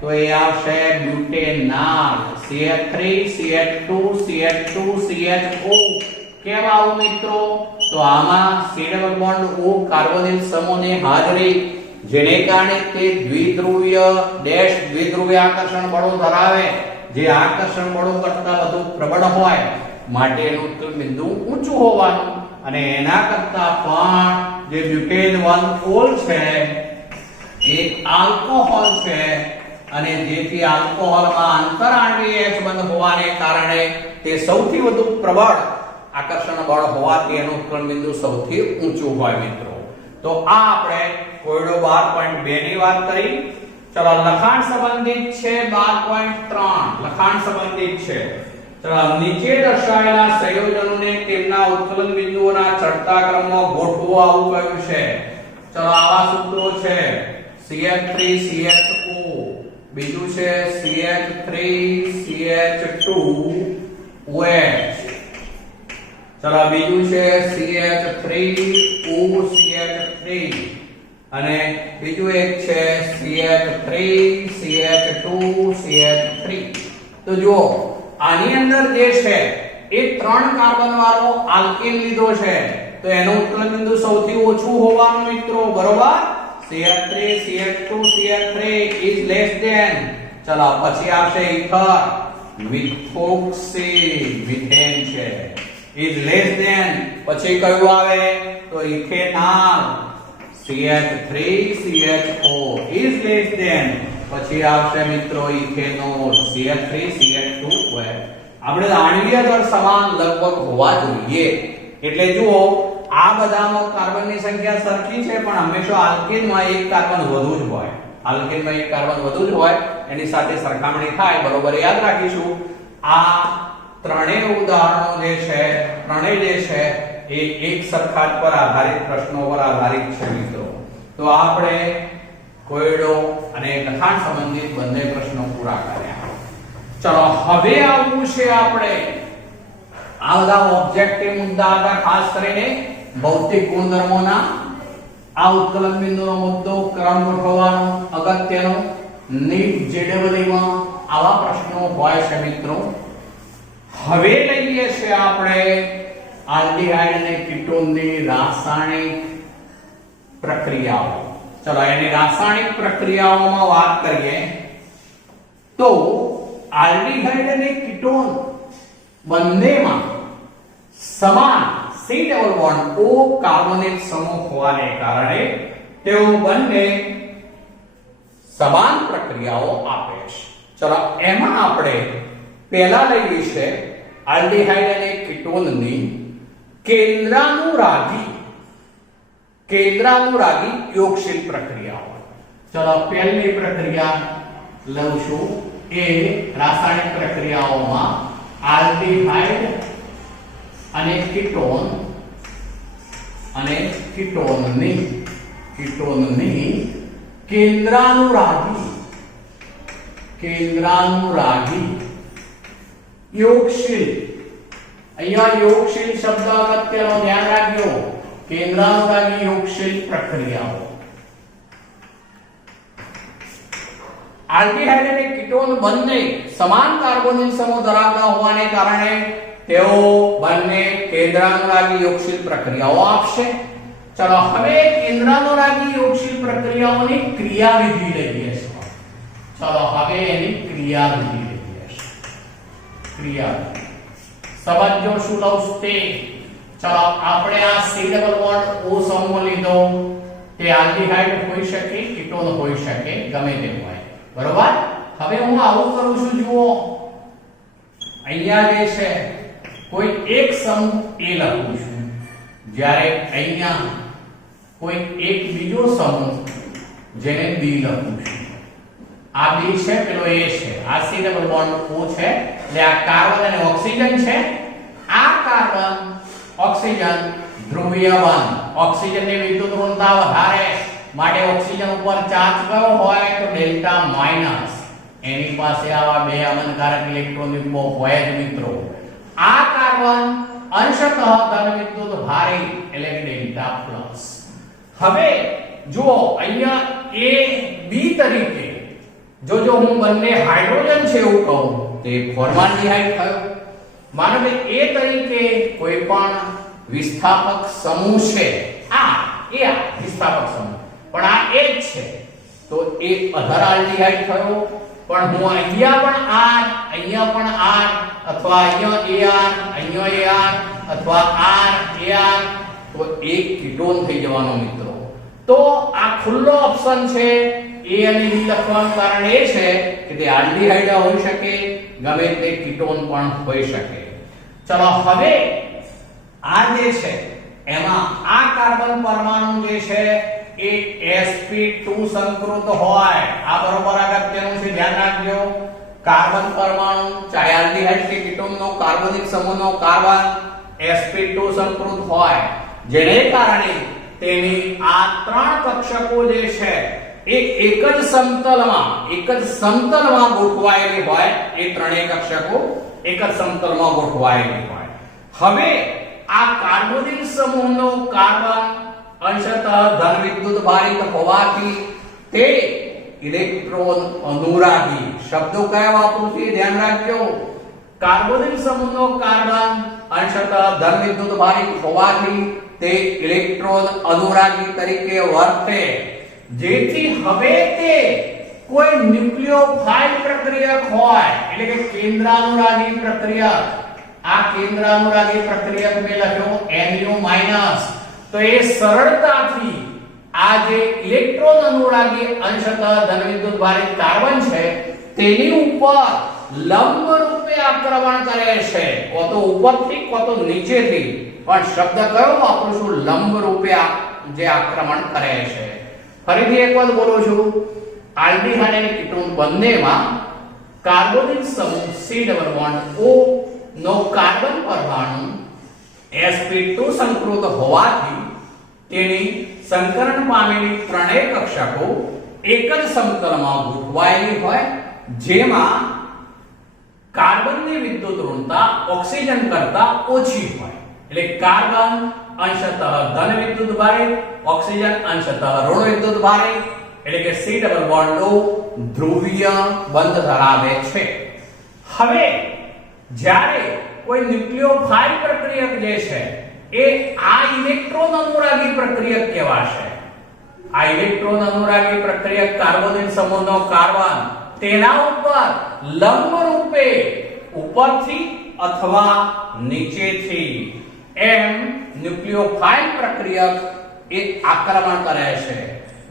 તો એ આવશે બ્યુટેનાલ, CH3 CH2 CH2 CHO. કેમ આવું મિત્રો? તો આમાં C double bond O carbonyl સમૂહની હાજરી, જેને કારણે તે દ્વિધ્રુવીય ડેશ દ્વિધ્રુવીય આકર્ષણ બળો ધરાવે, જે આકર્ષણ બળો કરતા વધુ પ્રબળ હોય, માટે એનું ઉત્કલન બિંદુ ઊંચું હોવાનું. અને એના કરતા પણ જે બ્યુટેન 1 ઓલ છે એક આલ્કોહોલ છે, અને જેથી આલ્કોહોલમાં આંતરાણ્વીય H બંધ હોવાને કારણે તે સૌથી વધુ પ્રબળ આકર્ષણ બળ હોવાથી એનું ઉત્કલન બિંદુ સૌથી ઊંચું હોય મિત્રો. તો આ આપણે કોયડો 12.2 ની વાત કરી. ચલો લખાણ સંબંધિત છે 12.3. લખાણ સંબંધિત છે. ચલો નીચે દર્શાવેલા સંયોજનોને તેમના ઉત્કલન બિંદુઓના ચડતા ક્રમમાં ગોઠવો, આવું કહ્યું છે. ચલો આવા સૂત્રો છે, CH3 CHO, બીજું છે CH3 CH2OH. ચલો બીજું છે CH3 OCH3 અને બીજું એક છે CH3 CH2 CH3. તો જુઓ આની અંદર જે છે એ 3 કાર્બન વાળો આલ્કેન લીધો છે, તો એનું ઉત્કલન બિંદુ સૌથી ઓછું હોવાનું મિત્રો, બરોબર? CH3 CH2 CH3 is less than. ચલો પછી આવશે ઇથર, મિથોક્સી મિથેન છે, is less than. પછી કયું આવે? તો ethanol, CH3 CHO is less than. પછી આવશે મિત્રો ઇથેનોલ, CH3 CH2OH. આપણે આણ્વીય દળ સમાન લગભગ હોવા જોઈએ. એટલે જુઓ આ બધામાં કાર્બનની સંખ્યા સરખી છે, પણ હંમેશા આલ્કેનમાં એક કાર્બન વધુ જ હોય. આલ્કેનમાં એક કાર્બન વધુ જ હોય, એની સાથે સરખામણી થાય. બરોબર, યાદ રાખીશું. આ ત્રણેય ઉદાહરણો જે છે, ત્રણેય જે છે એ એક સરખા પર આધારિત પ્રશ્નો પર આધારિત છે મિત્રો. તો આપણે કોયડો અને લખાણ સંબંધિત બંને પ્રશ્નો પૂરા કર્યા. ચલો હવે આવવું છે આપણે આ બધા ઓબ્જેક્ટિવ મુદ્દા હતા, ખાસ કરીને ભૌતિક ગુણધર્મોના. આ ઉત્કલન બિંદુનો મુદ્દો, ક્રમ ગોઠવવાનો અગત્યનો, નીટ જેડબલઈ માં આવા પ્રશ્નો હોય છે મિત્રો. હવે લઈએ છે આપણે આલ્ડીહાઇડ અને કીટોનની રાસાયણિક પ્રક્રિયાઓ. ચલો એની રાસાયણિક પ્રક્રિયાઓમાં વાત કરીએ તો આલ્ડીહાઇડ અને કીટોન બંનેમાં સમાન C double bond O carbonate સમૂહ હોવાને કારણે તેઓ બંને સમાન પ્રક્રિયાઓ આપે છે. ચલો એમાં આપણે પહેલા લઈએ છે આલ્ડીહાઇડ અને કીટોનની કેન્દ્રાનુરાગી યોગશીલ પ્રક્રિયાઓ. ચલો પહેલી પ્રક્રિયા લઉં છું એ રાસાયણિક પ્રક્રિયાઓમાં આલ્ડીહાઇડ અને કીટોનની કેન્દ્રાનુરાગી યોગશીલ. અહીંયા યોગશીલ શબ્દ અગત્યનો, ધ્યાન રાખજો. કેન્દ્રાનુરાગી યોગશીલ પ્રક્રિયાઓ. આલ્ડીહાઇડ અને કીટોન બંને સમાન કાર્બોનિલ સમૂહ ધરાવતા હોવાને કારણે તેઓ બંને કેન્દ્રાનુરાગી યોગશીલ પ્રક્રિયાઓ આપશે. ચલો હવે કેન્દ્રાનુરાગી યોગશીલ પ્રક્રિયાઓની ક્રિયાવિધિ લઈએ છીએ. ચલો હવે એની ક્રિયાવિધિ લઈએ છીએ. ક્રિયાવિધિ સમજો શું લઉં તે. ચલો આપણે આ C ડબલ બોન્ડ O સમૂહ લીધો. તે આલ્ડીહાઇડ હોઈ શકે, કીટોન હોઈ શકે, ગમે તે હોય. બરોબર. હવે હું આવું કરું છું, જુઓ અહીંયા જે છે કોઈ એક સમૂહ A લખું છું, જ્યારે અહીંયા કોઈ એક બીજો સમૂહ જેને B લખું છું. આ B છે, પેલો A છે. આ C ડબલ બોન્ડ O છે, એટલે આ કાર્બન અને ઓક્સિજન છે. આ કાર્બન ઓક્સિજન ધ્રુવીય બંધ. ઓક્સિજનની વિદ્યુત ઋણતા વધારે માટે ઓક્સિજન ઉપર ચાર્જ કયો હોય તો ડેલ્ટા માઈનસ. એની પાસે આવા બે અમનકારક ઇલેક્ટ્રોન યુગ્મો હોય જ મિત્રો. આ કાર્બન અંશતઃ ધન વિદ્યુત ભારી એટલે કે ડેલ્ટા પ્લસ. હવે જુઓ અહીંયા A B તરીકે જો હું બંને હાઇડ્રોજન છે એવું કહું તો એ ફોર્માલ્ડિહાઇડ થયો. માનો કે A તરીકે કોઈ પણ વિસ્થાપક સમૂહ છે, આ વિસ્થાપક સમૂહ, પણ આ H છે તો એ અધર આલ્ડીહાઇડ થયો. પણ હું અહીંયા પણ R, અહીંયા પણ R, અથવા અહીંયા AR, અહીંયા AR, અથવા R AR, તો એક કીટોન થઈ જવાનો મિત્રો. તો આ ખુલ્લો ઓપ્શન છે. A અને B લખવાનું કારણ એ છે કે તે આલ્ડીહાઇડ હોઈ શકે, ગમે તે કીટોન પણ હોઈ શકે. ચલો હવે આ જે છે એમાં આ કાર્બન પરમાણુ જે છે એ sp2 સંકૃત હોય. આ બરોબર અગત્યનું છે, ધ્યાન રાખજો. કાર્બન પરમાણુ ચાહે આલ્ડીહાઇડ કે કીટોનનો કાર્બનિક સમૂહનો કાર્બન sp2 સંકૃત હોય, જેને કારણે તેની આ ત્રણ કક્ષકો જે છે એ એક જ સમતલમાં ગોઠવાયેલી હોય. એ ત્રણેય કક્ષકો એક જ સમતલમાં ગોઠવાયેલી હોય. હવે આ કાર્બોનિલ સમૂહનો કાર્બન અંશતઃ ધન વિદ્યુત ભારિત હોવાથી તે ઇલેક્ટ્રોન અનુરાગી. શબ્દો કયા વાપરું છું ધ્યાન રાખજો. કાર્બોનિલ સમૂહનો કાર્બન અંશતઃ ધન વિદ્યુત ભારિત હોવાથી તે ઇલેક્ટ્રોન અનુરાગી તરીકે વર્તે, જેથી હવે તે કોઈ ન્યુક્લિયોફાઇલ પ્રક્રિયક હોય, એટલે કે કેન્દ્રાનુરાગી પ્રક્રિયક. આ કેન્દ્રાનુરાગી પ્રક્રિયક મેં લખ્યો Nu-, તો એ સરળતાથી આ જે ઇલેક્ટ્રોન અનુરાગી અંશતઃ ધન વિદ્યુત ભારિત કાર્બન છે તેની ઉપર લંબ રૂપે આક્રમણ કરે છે, કો તો ઉપરથી કો તો નીચેથી. પણ શબ્દ કયો વાપરું છું? લંબ રૂપે જે આક્રમણ કરે છે. ફરીથી એક વાર બોલું છું. આલ્ડીહાઇડ અને કીટોન બંનેમાં કાર્બોનિલ સમૂહ C ડબલ બોન્ડ O નો કાર્બન પરમાણુ sp2 સંકૃત હોવાથી તેની સંકરણ પામેલી ત્રણેય કક્ષકો એક જ સમતલમાં ગોઠવાયેલી હોય, જેમાં કાર્બનની વિદ્યુત ઋણતા ઓક્સિજન કરતા ઓછી હોય. એટલે કાર્બન અંશતઃ ધન વિદ્યુત ભારે, ઓક્સિજન અંશતઃ ઋણ વિદ્યુત ભારે, એટલે કે C ડબલ બોન્ડ O ધ્રુવીય બંધ ધરાવે છે. હવે જ્યારે કોઈ ન્યુક્લિયોફાઇલ પ્રક્રિયક જે છે એ આ ઇલેક્ટ્રોન અનુરાગી પ્રક્રિયક કહેવાશે. આ ઇલેક્ટ્રોન અનુરાગી પ્રક્રિયક કાર્બોનિલ સમૂહનો કાર્બન તેના ઉપર લંબ રૂપે ઉપરથી અથવા નીચેથી એમ ન્યુક્લિયોફાઇલ પ્રક્રિયક એ આક્રમણ કરે છે,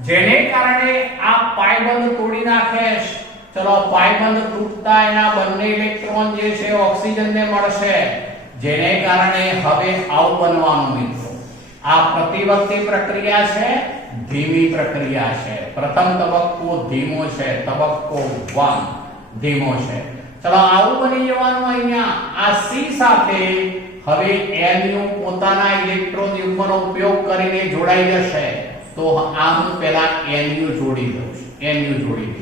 જેને કારણે આ પાયબંધ તોડી નાખે છે. ચલો, પાયબંધ તૂટતા એના બંને ઇલેક્ટ્રોન જે છે ઓક્સિજનને મળશે, જેને કારણે હવે આવું બનવાનું મિત્રો. આ પ્રતિવર્તી પ્રક્રિયા છે, ધીમી પ્રક્રિયા છે. પ્રથમ તબક્કો ધીમો છે, તબક્કો 1 ધીમો છે. ચલો, આવું બની જવાનું. અહીંયા આ C સાથે હવે Nu પોતાના ઇલેક્ટ્રોન યુગ્મનો ઉપયોગ કરીને જોડાઈ જશે. તો આ હું પહેલા Nu જોડી દઉં છું. Nu જોડી દઉં.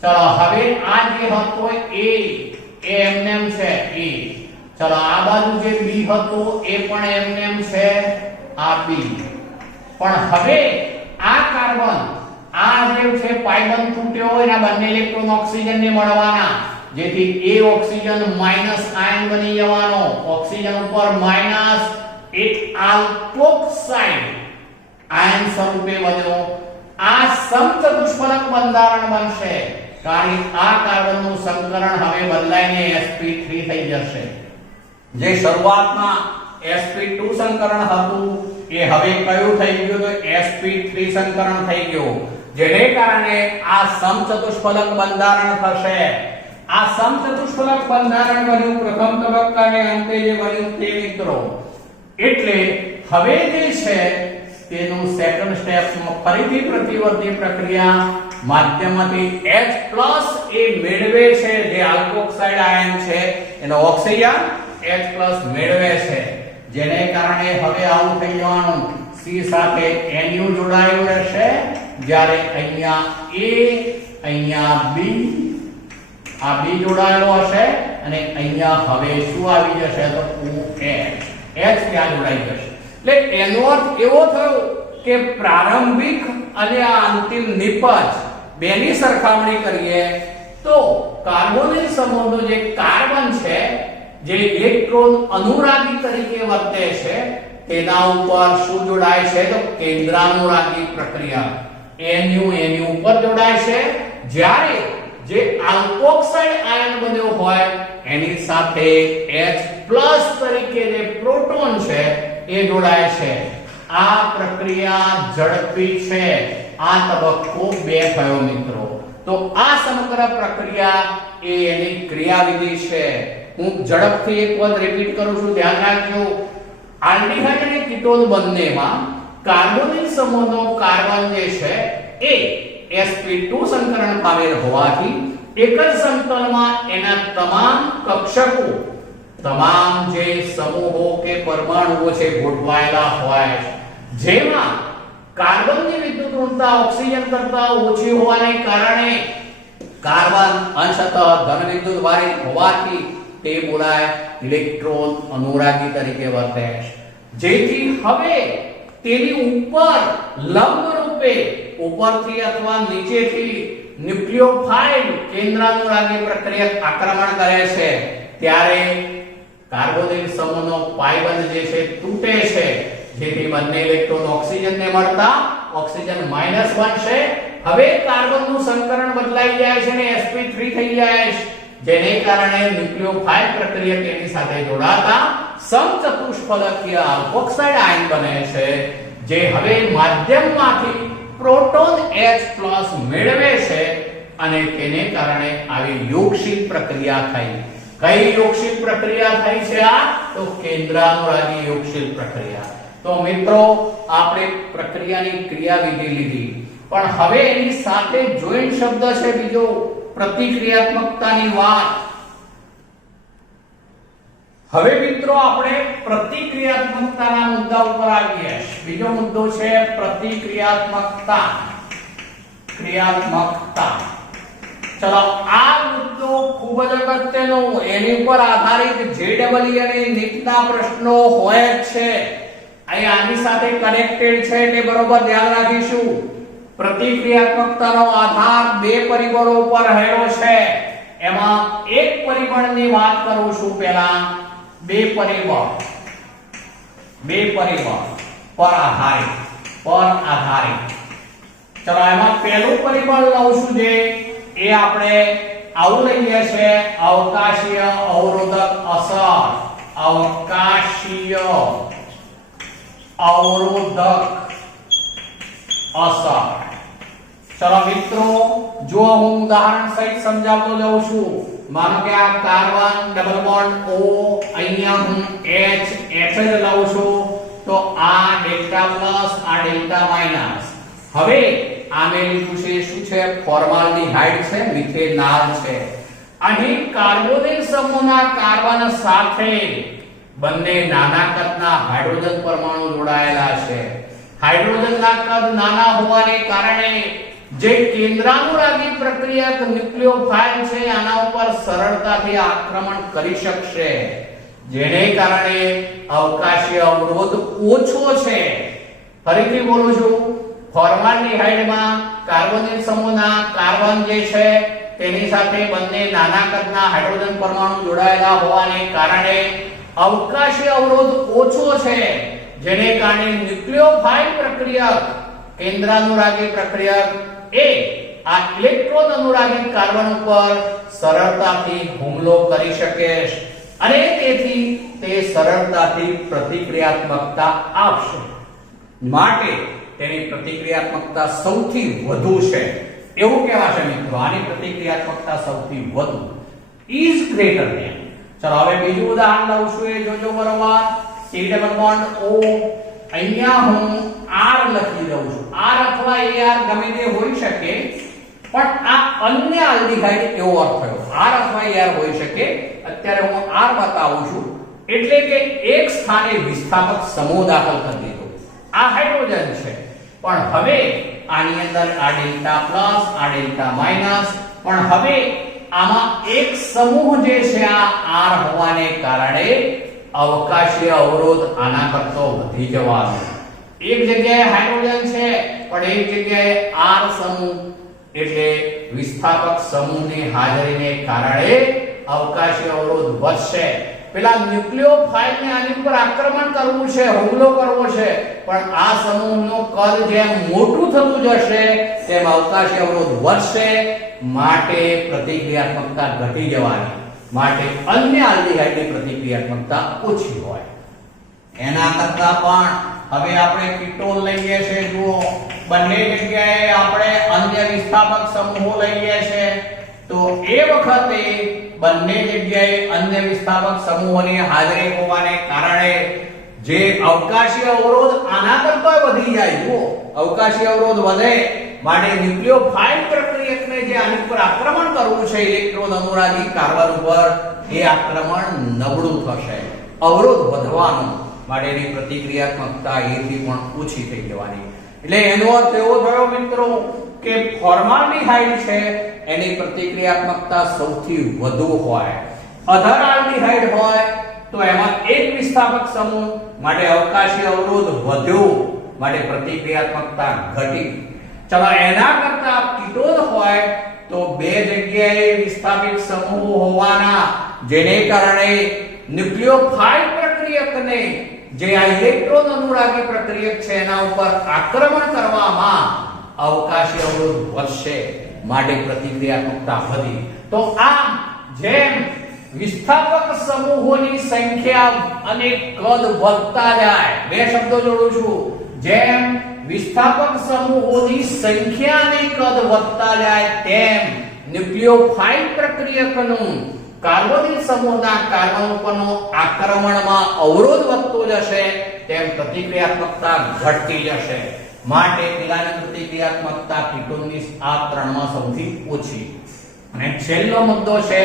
ચલો, હવે આ જે હતો A એ એમનેમ છે A. ચલો, આ બાજુ જે B હતો એ પણ એમનેમ છે આ B. પણ હવે આ કાર્બન આ જે છે પાયબંધ તૂટ્યો હોય એના બંને ઇલેક્ટ્રોન ઓક્સિજનને મળવાના, જેથી A ઓક્સિજન માઈનસ આયન બની જવાનો. ઓક્સિજન ઉપર માઈનસ એક આલ્કોક્સાઇડ આયન સ્વરૂપે બન્યો. આ સમચતુષ્ફલક બંધારણ બનશે, કારણ કે આ કાર્બનનું સંકરણ હવે બદલાઈને sp3 થઈ જશે. જે શરૂઆતમાં sp2 સંકરણ હતું એ હવે કયું થઈ ગયું? તો sp3 સંકરણ થઈ ગયું, જેને કારણે આ સમચતુષ્ફલક બંધારણ થશે. આ સમચતુષ્ફલક બંધારણ બન્યું પ્રથમ તબક્કાને અંતે જે બન્યું તે મિત્રો. એટલે હવે જે છે તેનું સેકન્ડ સ્ટેપમાં ફરીથી પ્રતિવર્તી પ્રક્રિયા માધ્યમમાંથી H+ એ મેળવે છે, જે આલ્કોક્સાઇડ આયન છે એનો ઓક્સિજન H+ મેળવે છે, જેને કારણે હવે આવું થઈ જવાનું. C સાથે Nu જોડાયેલું રહેશે, જ્યારે અહીંયા A અહીંયા B આ B જોડાયેલો હશે અને અહીંયા હવે શું આવી જશે? તો OH ત્યાં જોડાઈ જશે. એટલે એનો અર્થ એવો થયો કે પ્રારંભિક અને આ અંતિમ નિપજ બેની સરખામણી કરીએ તો કાર્બોનિલ સમૂહનો જે કાર્બન છે, જે ઇલેક્ટ્રોન અનુરાગી તરીકે વર્તે છે, તેના ઉપર શું જોડાય છે? તો કેન્દ્રાનુરાગી પ્રક્રિયા Nu ઉપર જોડાય છે, જ્યારે જે આલ્કોક્સાઇડ આયન બન્યો હોય એની સાથે H+ તરીકે જે પ્રોટોન છે એ જોડાય છે. આ પ્રક્રિયા ઝડપી છે. આ તબક્કો 2 થયો મિત્રો. તો આ સમગ્ર પ્રક્રિયા એ એની ક્રિયાવિધિ છે. હું ઝડપથી એક વખત રિપીટ કરું છું, ધ્યાન રાખજો. આલ્ડીહાઇડ અને કીટોન બંનેમાં કાર્બોનિલ સમૂહનો કાર્બન જે છે એ sp2 સંકરણ પામેલ હોવાથી એક જ સમતલમાં એના તમામ કક્ષકો, તમામ જે સમૂહો કે પરમાણુઓ છે ગોઠવાયેલા હોય, જેમાં કાર્બનની વિદ્યુત ઋણતા ઓક્સિજન કરતા ઓછી હોવાને કારણે કાર્બન અંશતઃ ધન વિદ્યુત ભારે હોવાથી તે બોલાય ઇલેક્ટ્રોન અનુરાગી તરીકે વર્તે છે. જેથી હવે તેની ઉપર લંબ રૂપે ઉપરથી અથવા નીચેથી ન્યુક્લિયોફાઇલ કેન્દ્રાનુરાગી પ્રક્રિયક આક્રમણ કરે છે, ત્યારે કાર્બોનિલ સમૂહનો પાયબંધ જે છે તૂટે છે, જેથી બંને ઇલેક્ટ્રોન ઓક્સિજનને મળતા ઓક્સિજન માઈનસ બનશે. હવે કાર્બનનું સંકરણ બદલાઈ જાય છે અને sp3 થઈ જાય છે, જેને કારણે ન્યુક્લિયોફાઇલ પ્રક્રિયક એની સાથે જોડાતા સમચતુષ્ફલકીય આલ્કોક્સાઇડ આયન બને છે, જે હવે માધ્યમમાંથી પ્રોટોન H+ મેળવે છે અને તેને કારણે આવી યોગશીલ પ્રક્રિયા થઈ. કઈ યોગશીલ પ્રક્રિયા થઈ છે? આ તો કેન્દ્રાનુરાગી યોગશીલ પ્રક્રિયા. તો મિત્રો આપણે પ્રક્રિયાની ક્રિયાવિધિ લીધી, પણ હવે એની સાથે જોઈન્ટ શબ્દ છે બીજો, પ્રતિક્રિયાત્મકતાની વાત. હવે મિત્રો આપણે પ્રતિક્રિયાત્મકતાના મુદ્દા ઉપર આવીએ. બીજો મુદ્દો છે પ્રતિક્રિયાત્મકતા. ક્રિયાત્મકતા. ચલો આ મુદ્દો ખૂબ જ અગત્યનો, એની ઉપર આધારિત JEE અને નીટના પ્રશ્નો હોય જ છે. અહીં આની સાથે કનેક્ટેડ છે એટલે બરોબર ધ્યાન રાખીશું. પ્રતિક્રિયાત્મકતાનો આધાર બે પરિબળો ઉપર રહેલો છે. એમાં એક પરિબળની વાત કરું છું પહેલા. બે પરિબળ પર આધારિત. ચલો એમાં પહેલું પરિબળ લઉં છું જે એ આપણે આવું લઈએ છે, અવકાશીય અવરોધક અસર. અવકાશીય અવરોધક અસર. ચલો મિત્રો જો હું ઉદાહરણ સહિત સમજાવતો જાઉં છું. માનો કે આ કાર્બન ડબલ બોન્ડ O, અહીંયા હું H જ લઉં છું, તો આ ડેલ્ટા પ્લસ, આ ડેલ્ટા માઈનસ. હવે આમે લીધું છે શું છે? ફોર્માલ્ડિહાઇડ છે, મિથેનાલ છે. અહીં કાર્બોનિલ સમૂહના કાર્બન સાથે બંને નાના કદના હાઇડ્રોજન પરમાણુ જોડાયેલા છે. હાઇડ્રોજનના કદ નાના હોવાને કારણે જે કેન્દ્રાનુરાગી પ્રક્રિયક ન્યુક્લિયોફાઇલ છે આના ઉપર સરળતાથી આક્રમણ કરી શકશે, જેને કારણે અવકાશીય અવરોધ ઓછો છે. ફરીથી બોલું છું, ફોર્માલ્ડિહાઇડમાં કાર્બોનિલ સમૂહના કાર્બન જે છે તેની સાથે બંને નાના કદના હાઇડ્રોજન પરમાણુ જોડાયેલા હોવાને કારણે અવકાશીય અવરોધ ઓછો છે, જેને કારણે ન્યુક્લિયોફાઇલ પ્રક્રિયક કેન્દ્રાનુરાગી પ્રક્રિયક એ આ ઇલેક્ટ્રોન અનુરાગી કાર્બન ઉપર સરળતાથી હુમલો કરી શકે અને તેથી તે સરળતાથી પ્રતિક્રિયાત્મકતા આપશે. માટે તેની પ્રતિક્રિયાત્મકતા સૌથી વધુ છે એવું કહેવાશે મિત્રો. આની પ્રતિક્રિયાત્મકતા સૌથી વધુ is greater than. ચલો હવે બીજું ઉદાહરણ લઉં છું, એ જોજો બરોબર. C ડબલ બોન્ડ O, અહીંયા હું R લખી દઉં છું. R અથવા AR ગમે તે હોઈ શકે, પણ આ અન્ય આલ્ડીહાઇડ એવો અર્થ થયો. R અથવા AR હોઈ શકે. અત્યારે હું R બતાવું છું, એટલે કે એક સ્થાને વિસ્થાપક સમૂહ દાખલ કરી દીધો. આ હાઇડ્રોજન છે, પણ હવે આની અંદર આ ડેલ્ટા પ્લસ, આ ડેલ્ટા માઈનસ, પણ હવે આમાં એક સમૂહ જે છે આ R હોવાને કારણે અવકાશીય અવરોધ આના કરતો વધી જવાનો. એક જગ્યાએ હાઇડ્રોજન છે પણ એક જગ્યાએ R સમૂહ, એટલે વિસ્થાપક સમૂહની હાજરીને કારણે અવકાશીય અવરોધ વધશે. પેલા ન્યુક્લિયોફાઇલને આની પર આક્રમણ કરવું છે, હુમલો કરવો છે, પણ આ સમૂહનું કદ જેમ મોટું થતું જશે તેમ અવકાશીય અવરોધ વધશે, માટે પ્રતિક્રિયાત્મકતા ઘટી જવાની. માટે અન્ય આલ્ડીહાઇડની પ્રતિક્રિયાત્મકતા ઓછી હોય. એના કરતા પણ હવે આપણે કીટોન લઈએ છે. જુઓ બંને જગ્યાએ આપણે અન્ય વિસ્થાપક સમૂહો લઈએ છે, તો એ વખતે બંને જગ્યાએ અન્ય વિસ્થાપક સમૂહોની હાજરી હોવાને કારણે જે અવકાશીય અવરોધ આના કરતા વધી જાય. જુઓ અવકાશીય અવરોધ વધે, માટે ન્યુક્લિયોફાઇલ પ્રક્રિયકને જે આની પર આક્રમણ કરવું છે ઇલેક્ટ્રોન અનુરાગી કાર્બન ઉપર, એ આક્રમણ નબળું થશે, અવરોધ વધવાનો, માટે એની પ્રતિક્રિયાત્મકતા એથી પણ ઓછી થઈ જવાની. એટલે એનો અર્થ એવો થયો મિત્રો કે ફોર્માલ્ડિહાઇડ છે એની પ્રતિક્રિયાત્મકતા સૌથી વધુ હોય. અધર આલ્ડીહાઇડ હોય તો એમાં એક વિસ્થાપક સમૂહ, માટે અવકાશીય અવરોધ વધ્યો, માટે પ્રતિક્રિયાત્મકતા ઘટી. ચલો એના કરતા કીટોન હોય તો બે જગ્યાએ વિસ્થાપિત સમૂહો હોવાના, જેને કારણે ન્યુક્લિયોફાઇલ પ્રક્રિયકને જે આ ઇલેક્ટ્રોન અનુરાગી પ્રક્રિયક છે એના ઉપર આક્રમણ કરવામાં અવકાશીય અવરોધ વધશે, માટે પ્રતિક્રિયાત્મકતા વધી. તો આમ જેમ વિસ્થાપક સમૂહોની સંખ્યા અને કદ વધતા જાય, બે શબ્દો જોડું છું, જેમ વિસ્થાપક સમૂહોની સંખ્યા અને કદ વધતા જાય તેમ ન્યુક્લિયોફાઇલ પ્રક્રિયકનું કાર્બોનિલ સમૂહના કાર્બન ઉપરનો આક્રમણમાં અવરોધ વધતો જશે તેમ પ્રતિક્રિયાત્મકતા ઘટતી જશે. માટે પેલાની પ્રતિક્રિયાત્મકતા કીટોનની આ ત્રણમાં સૌથી ઓછી. અને છેલ્લો મુદ્દો છે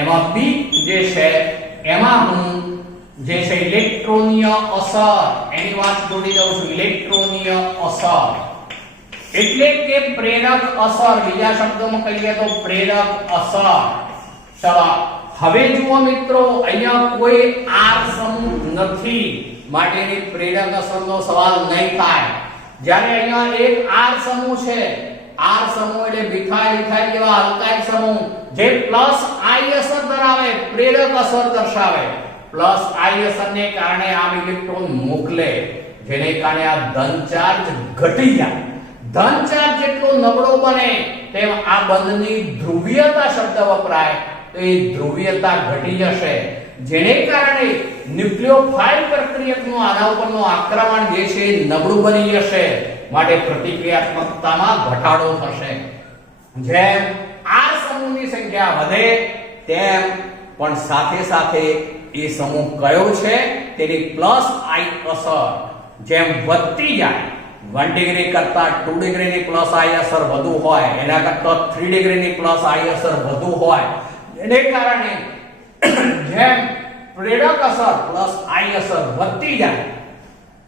એમાં બી જે છે એમાં હું જે છે ઇલેક્ટ્રોનીય અસર એની વાત જોડી દઉં છું. ઇલેક્ટ્રોનીય અસર એટલે કે પ્રેરક અસર, બીજા શબ્દોમાં કહીએ તો પ્રેરક અસર. ચલો હવે જુઓ મિત્રો, અહીંયા કોઈ R સમૂહ નથી માટે એની પ્રેરક અસરનો સવાલ નહીં થાય. જ્યારે અહીંયા એક R સમૂહ છે, R સમૂહ એટલે મિથાઇલ ઇથાઇલ જેવા અલ્કાઇલ સમૂહ જે પ્લસ I અસર ધરાવે, પ્રેરક અસર દર્શાવે. પ્લસ I અસરને કારણે આ ઇલેક્ટ્રોન મોકલે, જેને કારણે આ ધન ચાર્જ ઘટી જાય. ધન ચાર્જ જેટલો નબળો બને તેમ આ બંધની ધ્રુવીયતા શબ્દ વપરાય તો એ ધ્રુવીયતા ઘટી જશે, જેને કારણે ન્યુક્લિયોફાઇલ પ્રક્રિયકનું આના ઉપરનું આક્રમણ જે છે નબળું બની જશે. માટે પ્રતિક્રિયાત્મકતામાં ઘટાડો થશે. જેમ R સમૂહની સંખ્યા વધે તેમ પણ સાથે સાથે એ સમૂહ કયો છે તેની પ્લસ I અસર જેમ વધતી જાય, 1 ડિગ્રી કરતા 2 ડિગ્રીની પ્લસ I અસર વધુ હોય, એના કરતા 3 ડિગ્રીની પ્લસ I અસર વધુ હોય, એને કારણે જેમ પ્રેરક અસર પ્લસ I અસર વધતી જાય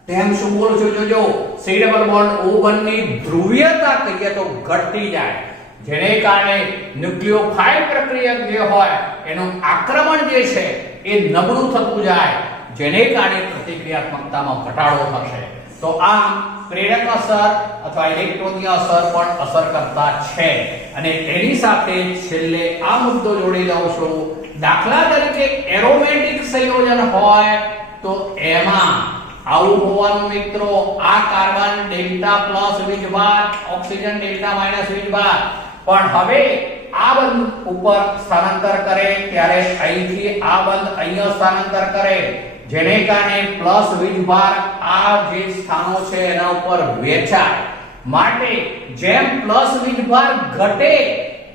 તેમ શું બોલું છું જોજો, C ડબલ બોન્ડ O1 ની ધ્રુવીયતા કહીએ તો ઘટતી જાય, જેને કારણે ન્યુક્લિયોફાઇલ પ્રક્રિયક જે હોય એનું આક્રમણ જે છે એ નબળું થતું જાય, જેને કારણે પ્રતિક્રિયાત્મકતામાં ઘટાડો થશે. તો આમ પ્રેરક અસર અથવા ઇલેક્ટ્રોનીય અસર પણ અસર કરતા છે. અને એની સાથે છેલ્લે આ મુદ્દો જોડી દઉં છું. દાખલા તરીકે એરોમેટિક સંયોજન હોય તો એમાં આવું હોવાનું મિત્રો, આ કાર્બન ડેલ્ટા પ્લસ વીજભાર, ઓક્સિજન ડેલ્ટા માઈનસ વીજભાર, પણ હવે આ બંધ ઉપર સ્થાનાંતર કરે ત્યારે અહીંથી આ બંધ અહીંયા સ્થાનાંતર કરે, જેને કારણે પ્લસ વીજભાર આ જે સ્થાનો છે એના ઉપર વહેંચાય. માટે જેમ પ્લસ વીજભાર ઘટે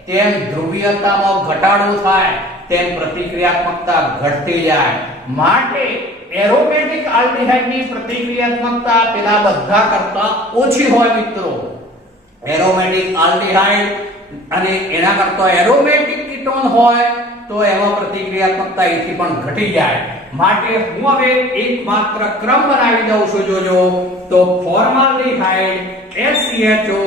તેમ ધ્રુવીયતામાં ઘટાડો થાય, તેમ પ્રતિક્રિયાત્મકતા ઘટતી જાય. માટે એરોમેટિક આલ્ડીહાઇડની પ્રતિક્રિયાત્મકતા પેલા બધા કરતા ઓછી હોય મિત્રો. એરોમેટિક આલ્ડીહાઇડ અને એના કરતા એરોમેટિક કીટોન હોય તો એમાં પ્રતિક્રિયાત્મકતા એથી પણ ઘટી જાય. માટે હું હવે એકમાત્ર ક્રમ બનાવી દઉં છું જોજો, તો formaldehyde SCHO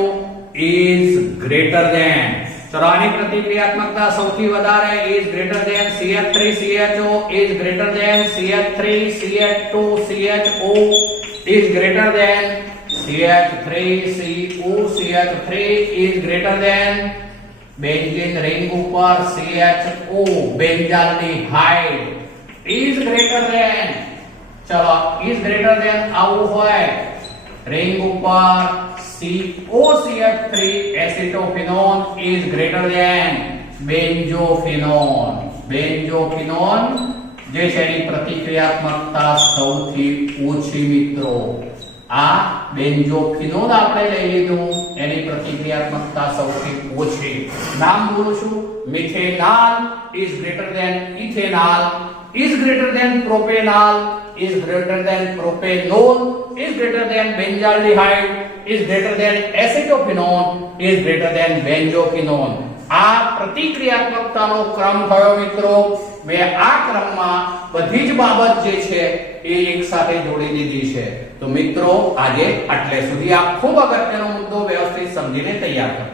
is greater than, ચલો આની પ્રતિક્રિયાત્મકતા સૌથી વધારે is greater than CH3CHO is greater than CH3CH2CHO is greater than CH3COCH3 is greater than benzene ring ઉપર CHO બેન્ઝાલ્ડીહાઇડ is greater than, ચલો is greater than આવું હોય ring ઉપર COCH3 acetophenone is greater than benzophenone. બેન્ઝોફિનોન જે છે એની પ્રતિક્રિયાત્મકતા સૌથી ઓછી મિત્રો. આ બેન્ઝોફિનોન આપણે લઈ લીધું, એની પ્રતિક્રિયાત્મકતા સૌથી ઓછી. નામ બોલું છું, methanol is greater than ethanol, is greater than propanol, is greater than propanol, is greater than benzaldehyde, is greater than acetophenone, is greater than benzophenone. આ પ્રતિક્રિયાત્મકતાનો ક્રમ થયો મિત્રો. મેં આ ક્રમમાં બધી જ બાબત જે છે એ એક સાથે જોડી દીધી છે. તો મિત્રો આજે આટલે સુધી આ ખૂબ અગત્યનો મુદ્દો વ્યવસ્થિત સમજીને તૈયાર કરો.